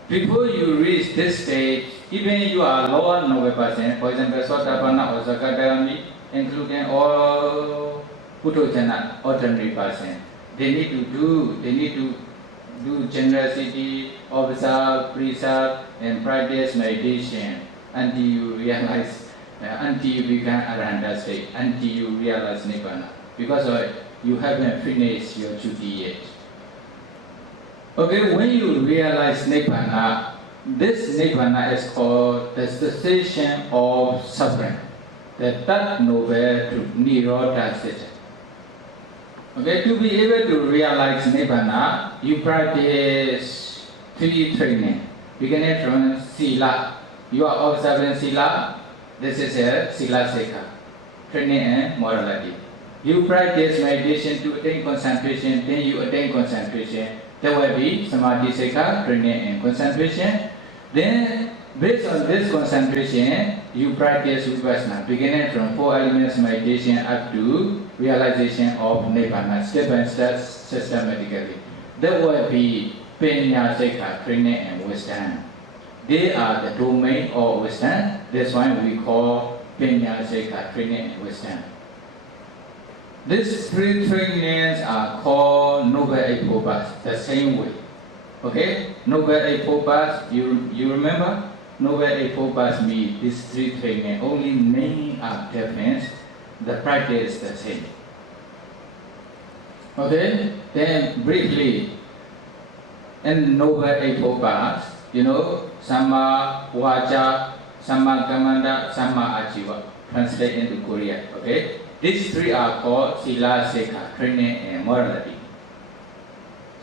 Before you reach this stage, even you are lower noble person, for example, Sotapanna or Sakadagami, including all Puthojana, ordinary person, they need to do generosity, observe, preserve, and practice meditation until you realize, until you become Arahanta state, until you realize Nibbana. Because you haven't finished your duty yet. When you realize Nibbana, this Nibbana is called the cessation of suffering, the third noble truth, Nirodha state. To be able to realize Nibbana, you practice three training, beginning from Sila. You are observing Sila. This is a Sila Sekha, training and morality. You practice meditation to attain concentration, then you attain concentration. There will be Samadhi Sekha, training and concentration. Then Based on this concentration, you practice Vipassana, beginning from 4 elements meditation up to realization of Nibbana, step by step, systematically. That will be Penya, Sekha, training and wisdom. They are the domain of wisdom. That's why we call Penya, Sekha, training and wisdom. These 3 trainings are called Noble Eightfold Paths, the same way. Okay? Noble Eightfold Paths, you remember? Noble Eightfold Paths means these 3 trainings, only name are different, the practice is the same. Okay? Then briefly, in Noble Eightfold Paths, Samma Vaca, Samma Kammanta, Samma Ajiva, translate into Korean. Okay? These 3 are called Sila, Sekha, training and morality.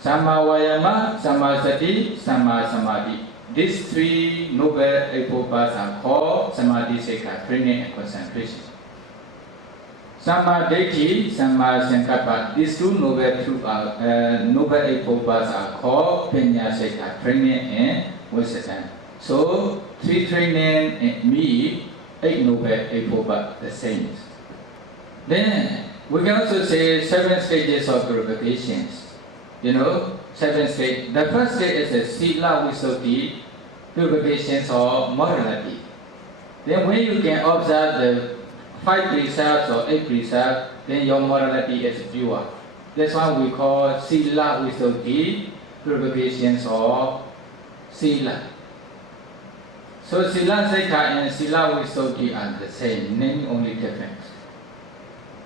Samma Vayama, Samma Sati, Samma Samadhi. These 3 Noble Eightfold Paths are called Samadhi, Sekha, training and concentration. Samma Ditti, Samma Sankappa. These 2 Noble Eightfold Paths are called Penya, Sekha, training and wisdom. So 3 training mean 8 Noble Eightfold Paths, the same. Then we can also say 7 stages of purifications. 7 stages. The first stage is the Sila Visuddhi, purifications of morality. Then when you can observe the 5 precepts or 8 precepts, then your morality is pure. That's why we call Sila Visuddhi, purifications of Sila. So Sila, Sekha and Sila Visuddhi are the same, name only different.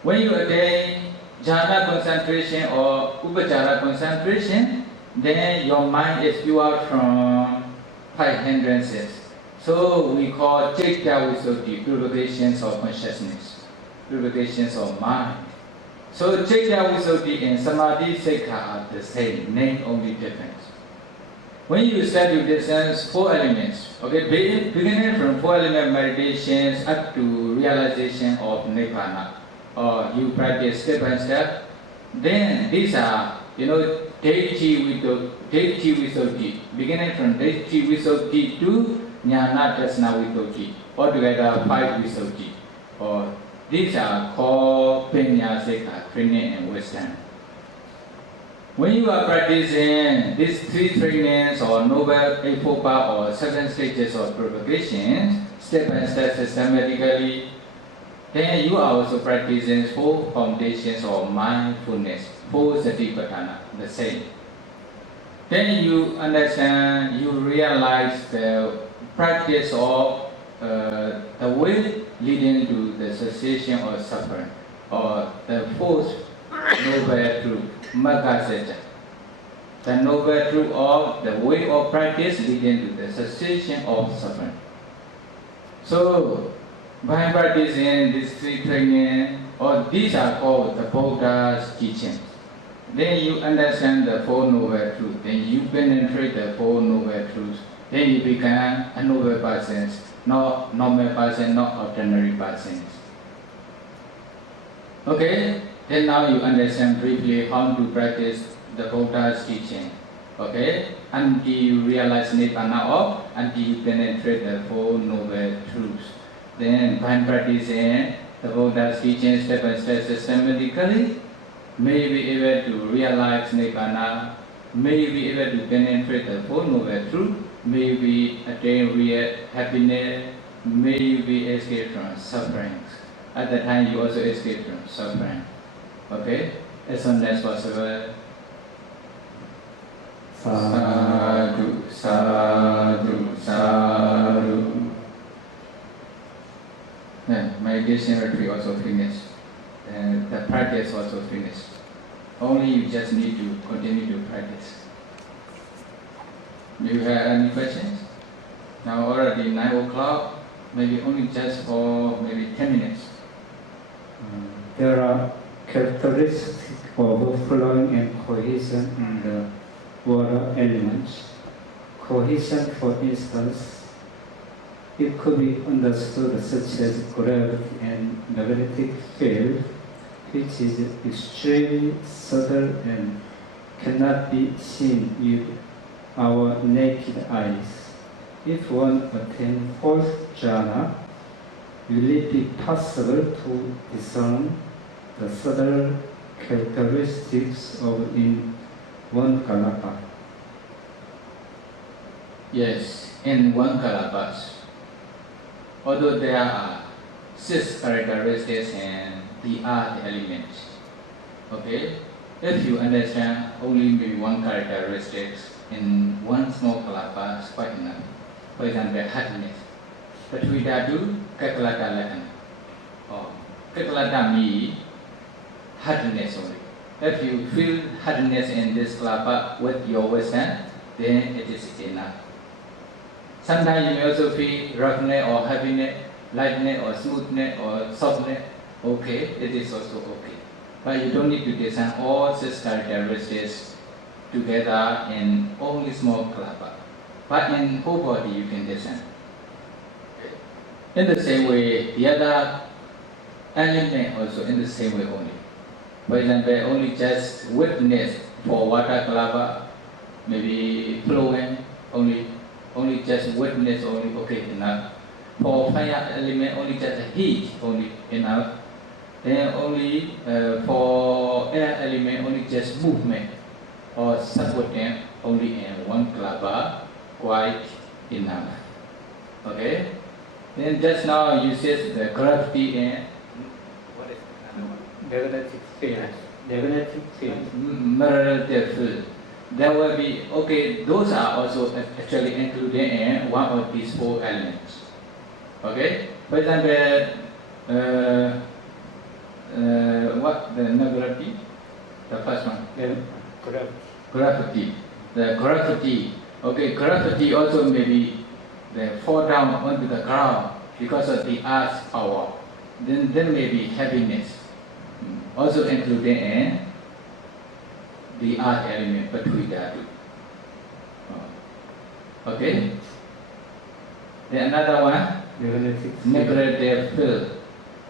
When you attain jhana concentration or upachara concentration, then your mind is pure from 5 hindrances. So we call Chitta Visuddhi, purifications of consciousness, purifications of mind. So Chitta Visuddhi and Samadhi, Sekha are the same, name only different. When you study this 4 elements, okay, beginning from 4 element meditations up to realization of Nibbana, or you practice step by step, then these are, Deity Visuddhi, beginning from Deity Visuddhi to Jnana Dasana Visuddhi, altogether 5 Visuddhi. Or these are called Penya, Sekha, training and wisdom. When you are practicing these 3 trainings or Noble Eightfold Paths or 7 stages of purification, step by step systematically, then you are also practicing 4 foundations of mindfulness, 4 Satipatthana, the same. Then you understand, you realize the practice of the way leading to the cessation of suffering, or the 4th Noble Truth, Magga Satya. The Noble Truth of the way of practice leading to the cessation of suffering. So, by practicing these 3 trainings, or these are called the Buddha's teachings, then you understand the 4 Noble Truths, then you penetrate the 4 Noble Truths, then you become a noble person, not normal person, not ordinary person. Okay, then now you understand briefly how to practice the Buddha's teaching. Okay, until you realize Nibbana or until you penetrate the 4 Noble Truths. Then by practicing the Buddha's teaching step by step systematically, may be able to realize Nibbana, may be able to penetrate the 4 Noble Truths, may be attain real happiness, may you be escape from suffering. At the time you also escape from suffering. Okay? As soon as possible. Sadhu, sadhu, sadhu. Then meditation retreat also finished. And the practice also finished. Only you just need to continue to practice. Do you have any questions? Now already 9 o'clock, maybe only just for maybe 10 minutes. There are characteristics of flowing and cohesion in the water elements. Cohesion, for instance, it could be understood such as gravity and magnetic field, which is extremely subtle and cannot be seen with our naked eyes. if one attains fourth jhana, will it be possible to discern the subtle characteristics of in one kalapa? Yes, in one Kalapas, although there are 6 characteristics and the art elements, okay, if you understand only maybe one characteristics in one small Kalapa is quite enough. For example, hardness. Patwidadu Kakalata Lakan. Or Kakalata means hardness only. If you feel hardness in this Kalapa with your wisdom, then it is enough. Sometimes you may also feel roughness or heaviness, lightness or smoothness or softness. Okay, it is also okay. But you don't need to design all 6 characteristics together in only small kalapa. But in whole body you can design. In the same way, the other element also in the same way only. For example, only just witness for water kalapa, maybe flowing only just witness only okay enough. For fire element only just heat only enough. Then only for air element only just movement or supporting only in one kalapa quite enough. Okay. Then just now you said the gravity and what is Magnetic field. Magnetic field. magnetic field. There will be, okay, those are also actually included in one of these 4 elements. Okay? For example, what the gravity? The first one? Gravity. The gravity. Okay, gravity also maybe they fall down onto the ground because of the earth's power. Then may be heaviness. Also included in the earth element, Patwidadu. Okay? Then another one, magnetic field.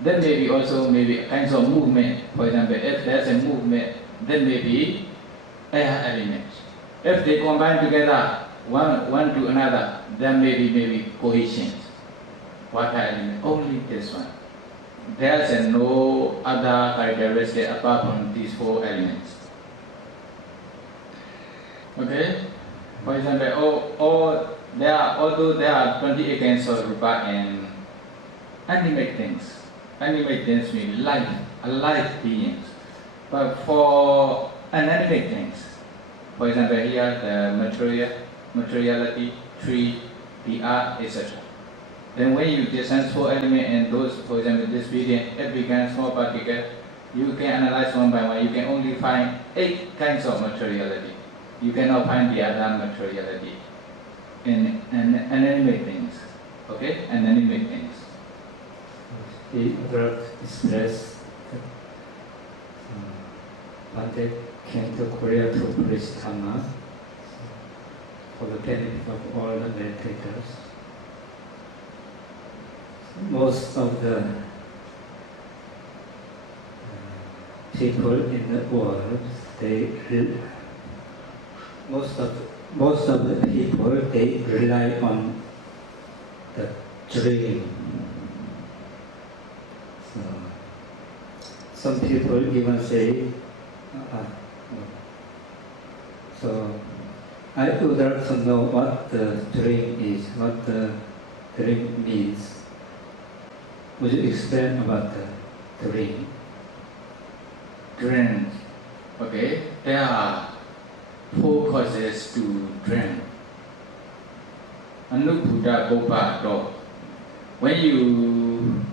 Then maybe also kinds of movement. For example, if there's a movement, then maybe air element. If they combine together, one to another, then maybe cohesion. Water element, only this one. There's no other characteristic apart from these 4 elements. Okay? For example, although there are 28 kinds of rupa and animate things. Animate things mean life, alive beings. But for inanimate things, for example here the materiality, tree, the earth, etc. Then when you design 4 elements and those, for example this building, it becomes small particle, you can analyze one by one, you can only find 8 kinds of materiality. You cannot find the other materiality in inanimate things. Okay? Inanimate things. The other express Bhante came to Korea to preach Dhamma for the benefit of all the meditators. Most of the people in the world, most of the people they rely on the dream. So some people even say, so I would like to know what the dream is, what the dream means. Would you explain about the dream? Dreams. Okay, there are 4 causes to dream. Anubuddha Bopado. When you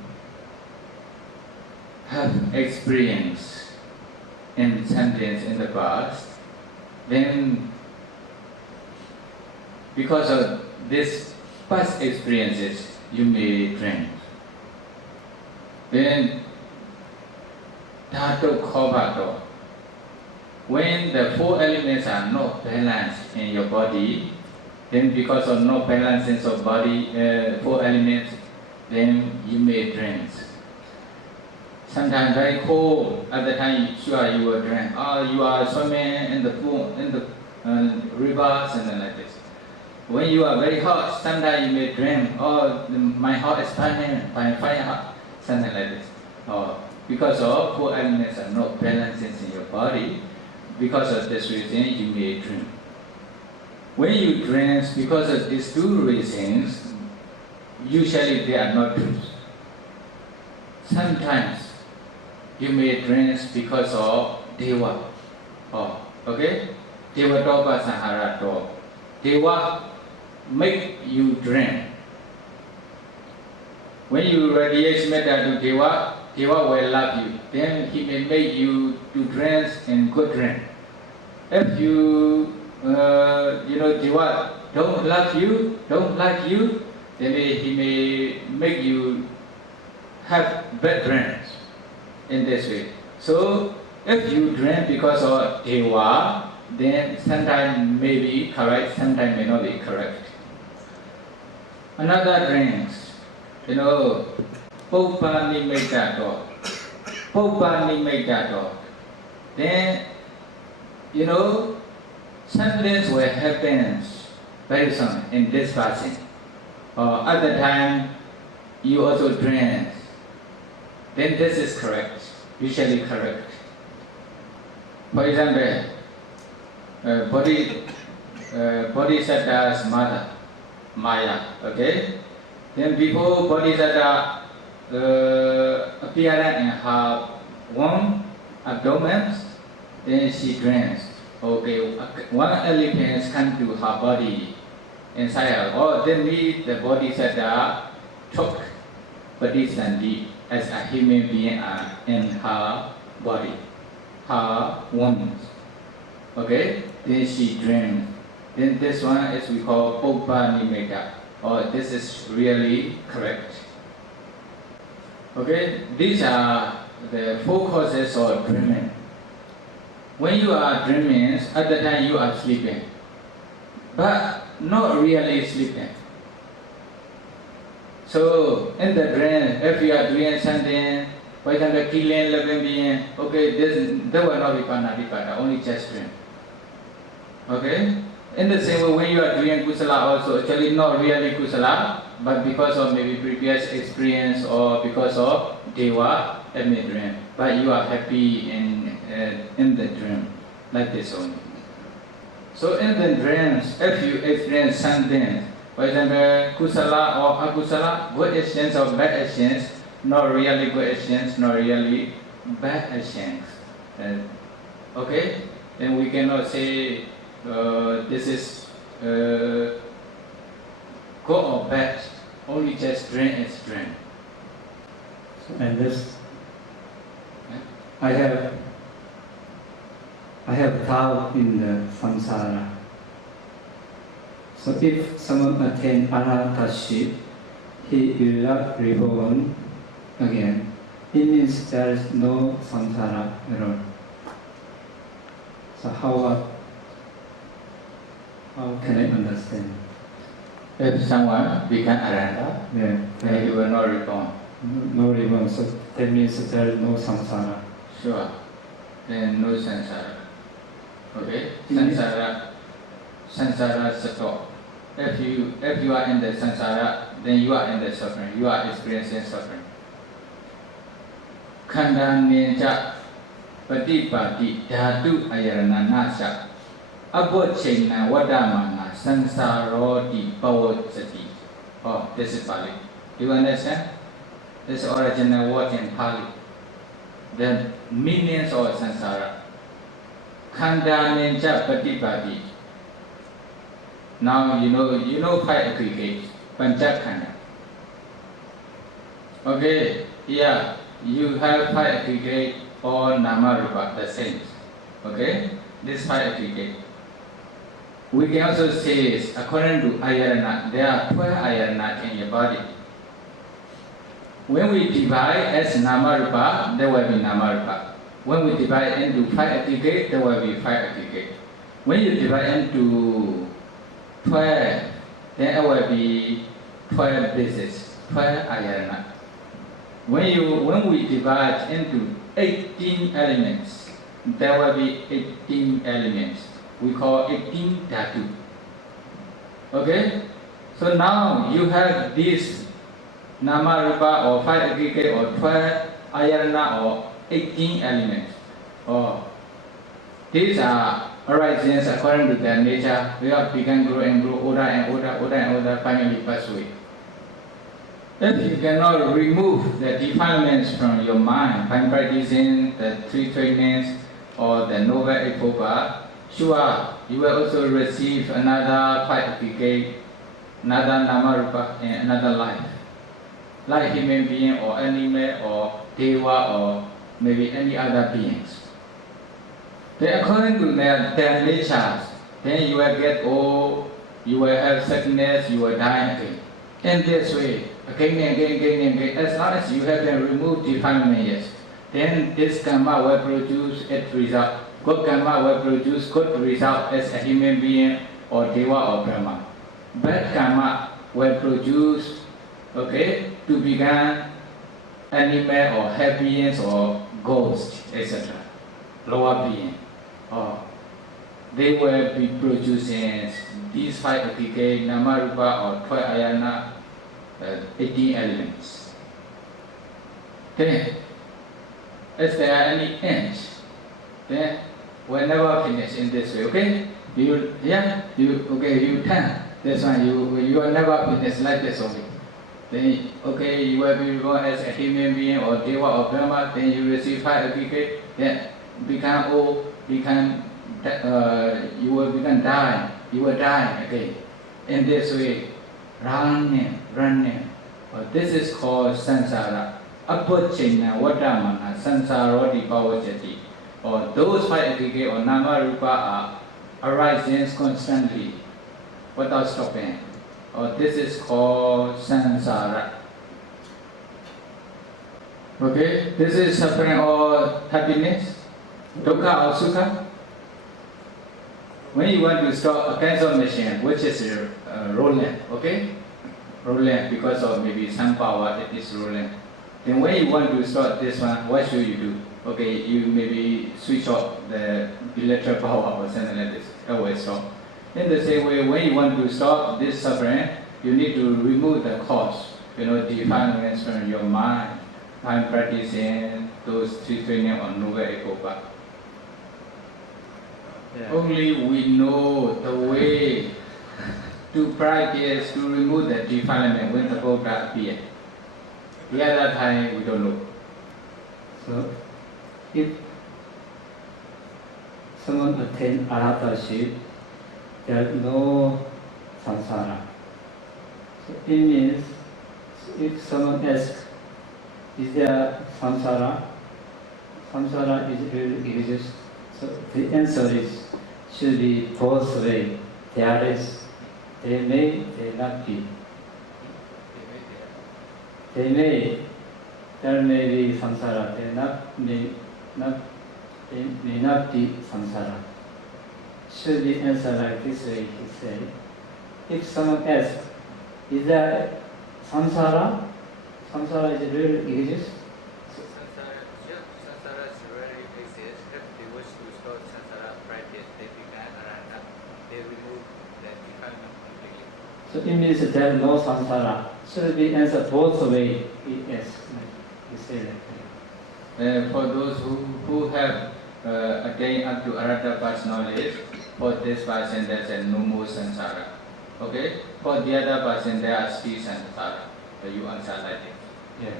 have experience in sentence in the past, then because of this past experiences, you may dream. Then Dhatu Khobato. When the 4 elements are not balanced in your body, then because of no balance of body, 4 elements, then you may dream. Sometimes very cold, at the time sure you will dream. You are swimming in the pool, in the rivers and then like this. When you are very hot, sometimes you may dream, oh, my heart is burning, my fire hot, something like this. Or because of four elements are not balanced in your body, because of this reason, you may dream. When you dream, because of these two reasons, usually they are not truth. Sometimes you may dream because of Deva. Oh, okay? Deva Topa Sahara Topa. Deva make you dream. When you radiate metta to Deva, Deva will love you. Then he may make you to dreams in good dream. If you, Deva don't love you, don't like you, then he may make you have bad dreams in this way. So if you dream because of Deva, then sometimes may be correct, sometimes may not be correct. Another dreams, Popa Nimitta dog. Popa Nimitta dog. Then, something will happen very soon in this person. Or other time, you also dream. Then this is correct, usually correct. For example, Bodhisattva's mother, Maya, okay? Then before Bodhisattva appeared in her womb, abdomen, then she dreams. Okay, one elephant come to her body inside her. Oh, then the Bodhisattva took Bodhisattva as a human being in her body, her womb. Okay, then she dreamed. Then this one is we call Popa Nimitta. Oh, this is really correct. Okay, these are the four causes of dreaming. When you are dreaming, at the time you are sleeping, but not really sleeping. So in the dream, if you are doing something, for example, killing living being, okay, there will not be panadipata, only just dream. Okay? In the same way, when you are doing kusala also, actually not really kusala, but because of maybe previous experience or because of deva, it may dream. But you are happy in the dream, like this only. So in the dreams, if you experience something, for example, kusala or akusala, good actions or bad actions, not really good actions, not really bad actions. Okay? Then we cannot say this is good or bad, only just dream is dream. And this, I have doubt in the samsara. So if someone attains arhataship, he will not reborn again. It means there is no samsara at all. So how can I understand? If someone become arhata, Yeah, then he will not reborn. no reborn. So that means there is no samsara. Sure. Then no samsara. Okay? Yes. Samsara stop. If you are in the samsara, then you are in the suffering. You are experiencing suffering. Khanda ninja patipati dhatu ayarana nasa abochena wadamana sansaroti pavojati. Oh, this is Pali. Do you understand? This is original word in Pali. The meanings of samsara. Khanda ninja patipati. Now you know five aggregates, Panchakhanda. Okay, here you have five aggregates or Namarupa, the same. Okay, this five aggregates. We can also say, according to Ayarana, there are 12 Ayarana in your body. When we divide as Namarupa, there will be Namarupa. When we divide into five aggregates, there will be five aggregates. When you divide into 12, then it will be 12 bases, 12 ayarana. When we divide into 18 elements, there will be 18 elements. We call 18 dhatu. Okay? So now you have this Nama Rupa or 5 aggregate or 12 ayarana or 18 elements. Or these are horizons according to their nature. We have begun, grow and grow, older and older, older and older, finally pass away. If you cannot remove the defilements from your mind by practicing the 3 trainings or the Noble Eightfold Path, sure, you will also receive another 5 aggregate, another Nama Rupa, and another life. Like human being or animal or Deva or maybe any other beings. Then according to their natures, then you will get old, you will have sickness, you will die again. In this way, again and again, again and again, as long as you haven't removed defilement yet, then this karma will produce its result. Good karma will produce good result as a human being or Deva or Brahma. Bad karma will produce, to become animal or hell beings or ghosts, etc. Lower being. They will be producing these 5 aggregate, Nama Rupa or 12 ayana, 18 elements. Then, if there are any ends, then we'll never finish in this way, okay? You turn. This one, you will never finish like this only. Then, you will be born as a human being or Deva or Brahma, then you receive 5 aggregate, then become old, you will become die, you will die again. In this way, running. This is called samsara. Apocchina vadamana samsaroti pavajati. Or those 5 aggregate or Nama Rupa are arising constantly without stopping. Or this is called samsara. Okay, this is suffering or happiness, dukkha or sukha. When you want to stop a cancer machine, which is rolling, rolling because of maybe some power, it is rolling. Then when you want to stop this one, what should you do? You maybe switch off the electric power or something like this. That will stop. In the same way, when you want to stop this suffering, you need to remove the cause, defilements from your mind by practicing those 3 trainings on Noble Eightfold Path. Only we know the way to practice to remove the defilement when the Buddha appears. The other time we don't know. So, if someone attains arhataship, there is no samsara. So it means if someone asks, is there samsara? Samsara is really exists. So the answer is should be both way. There may not be. There may be samsara. May not be samsara. Should be answered like this way. He said, if someone asks, is there samsara? Samsara is really exists. Samsara really exists. If they wish to stop samsara practice, they become arahanta. They remove the defilement completely. So it means there is no samsara. Should be answered both ways. Yes, he said that. For those who have attained up to Arahata Path knowledge, for this person there's no more samsara. Okay? For the other person there are still samsara. So you answer like this. Yeah.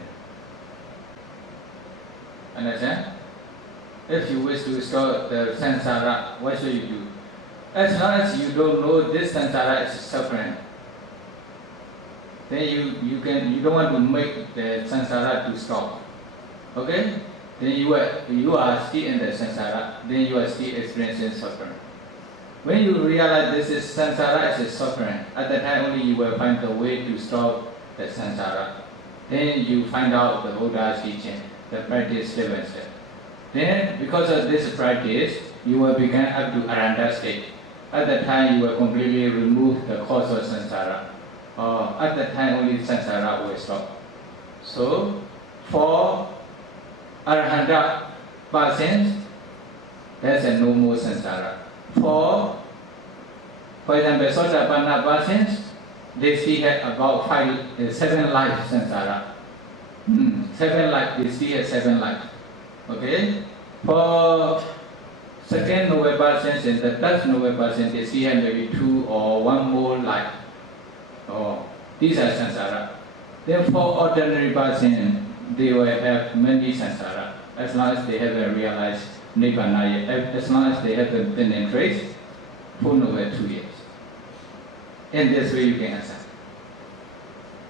Understand? If you wish to stop the samsara, what should you do? As long as you don't know this samsara is suffering, then you don't want to make the samsara to stop. Okay? Then you are still in the samsara, then you are still experiencing suffering. When you realize this is samsara is suffering, at that time only you will find the way to stop the samsara. Then you find out the Buddha's teaching, the practice step by step. Then because of this practice, you will begin up to Arahanta state. At that time you will completely remove the cause of samsara. At that time only samsara will stop. So for Arahanta persons, there's no more samsara. For For example, Sotapanna persons, they still have about 7 life samsara. 7 life, they still have 7 life. Okay? For second noble persons and the third noble person, they still have maybe 2 or 1 more life. Oh, these are samsara. Then for ordinary person, they will have many samsara, as long as they haven't realized Nibbana yet, as long as they haven't been in trace, 4 noble 2 years. In this way you can answer.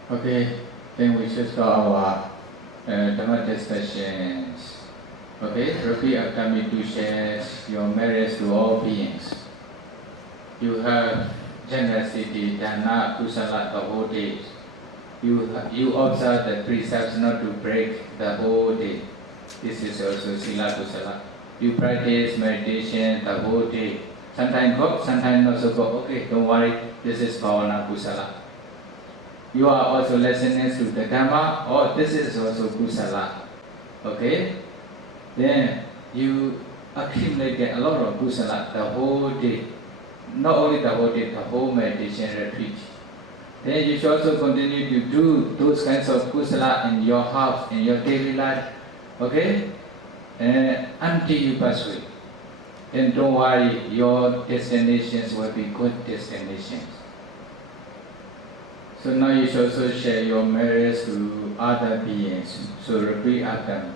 Okay, then we should start our Dhamma discussions. Okay, repeat after me to share your merits to all beings. You have generosity, dana, kusala the whole day. You observe the precepts not to break the whole day. This is also sila kusala. You practice meditation the whole day. Sometimes go, sometimes not so go. Okay, don't worry, this is bhavana kusala. You are also listening to the Dhamma, or this is also kusala. Okay? Then you accumulate a lot of kusala the whole day. Not only the whole day, the whole meditation retreat. Then you should also continue to do those kinds of kusala in your house, in your daily life. Okay? Until you pass away. Then don't worry, your destinations will be good destinations. So now you should also share your merits to other beings. So repeat after me.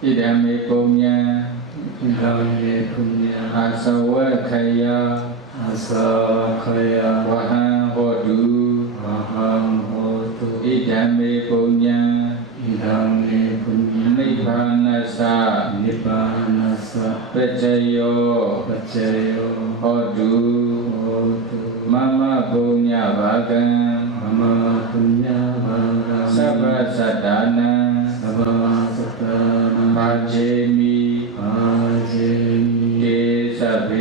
Idame punya, Idame punya, asawakaya, asakaya, wahang hodu, wahang hotu, idame punya, idame punya, nibbanasa, nibbanasa, pacayo, pacayo, hodu, hotu, mama punya bagam, mama punya bagam, sabha sadana, sabha satana, pajemi, ajemi, ke sabe